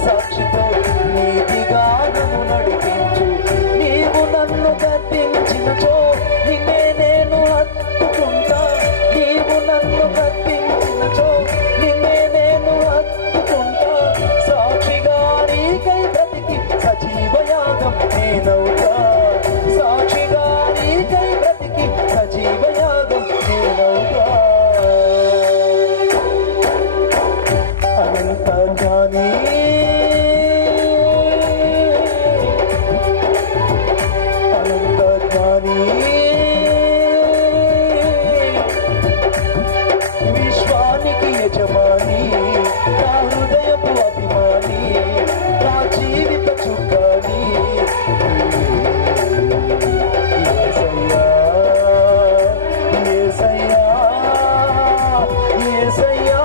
సాక్షితో నీతిగా నన్ను నడిపించు. నీవు నన్ను గద్దించినచో నిన్నే నేను హత్తుకుంటా. నీవు నన్ను గద్దించినచో నిన్నే నేను హత్తుకుంటా. సాక్షిగా నీకై బ్రతికి సజీవయాగం నేనవుతా. సాక్షిగా నీకై బ్రతికి సజీవయాగం నేనవుతా. అనంత జ్ఞాని అనంత జ్ఞాని విశ్వానికి యజమాని నా హృదయపు అభిమాని నా జీవిత చుక్కాని యేసయ్యా యేసయ్యా యేసయ్యా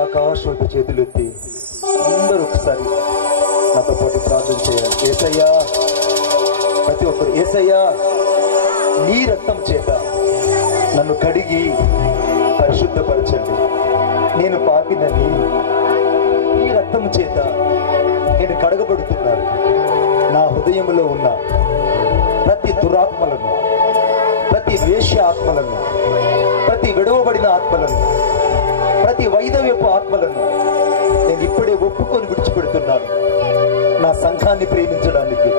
ఆకాశంతో చేతులెత్తి అందరూ ఒకసారి నాతో పాటు ప్రార్థన చేయాలి. యేసయ్యా, ప్రతి ఒక్కరు యేసయ్యా నీ రక్తం చేత నన్ను కడిగి పరిశుద్ధపరచండి. నేను పాపినని నీ రక్తం చేత నేను కడగబడుతున్నాను. నా హృదయంలో ఉన్న ప్రతి దురాత్మలను, ప్రతి వేశ్య ఆత్మలను, ప్రతి విడవబడిన ఆత్మలను, ప్రతి వైదవ్యపు ఆత్మలను నేను ఇప్పుడే ఒప్పుకొని విడిచిపెడుతున్నాను. నా సంఘాన్ని ప్రేమించడానికి,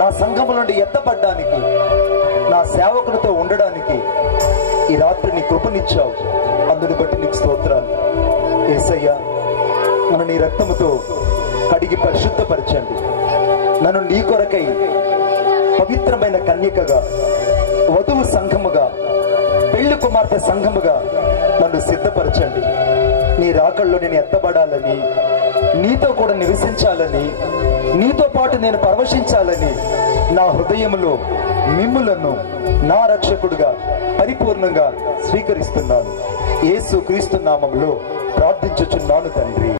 నా సంఘము నుండి ఎత్తపడ్డానికి, నా సేవకులతో ఉండడానికి ఈ రాత్రి నీ కృపనిచ్చావు. అందుని బట్టి నీకు స్తోత్రాలు. యేసయ్యా, నన్ను నీ రక్తముతో కడిగి పరిశుద్ధపరచండి. నన్ను నీ కొరకై పవిత్రమైన కన్యకగా, వధువు సంఘముగా, పెళ్లి కుమార్తె సంఘముగా నన్ను సిద్ధపరచండి. నీ రాకల్లో నేను ఎత్తబడాలని, నీతో కూడా నివసించాలని, నీతో పాటు నేను పరవశించాలని నా హృదయంలో మిమ్ములను నా రక్షకుడుగా పరిపూర్ణంగా స్వీకరిస్తున్నాను. యేసు క్రీస్తు నామములో ప్రార్థించుచున్నాను తండ్రి.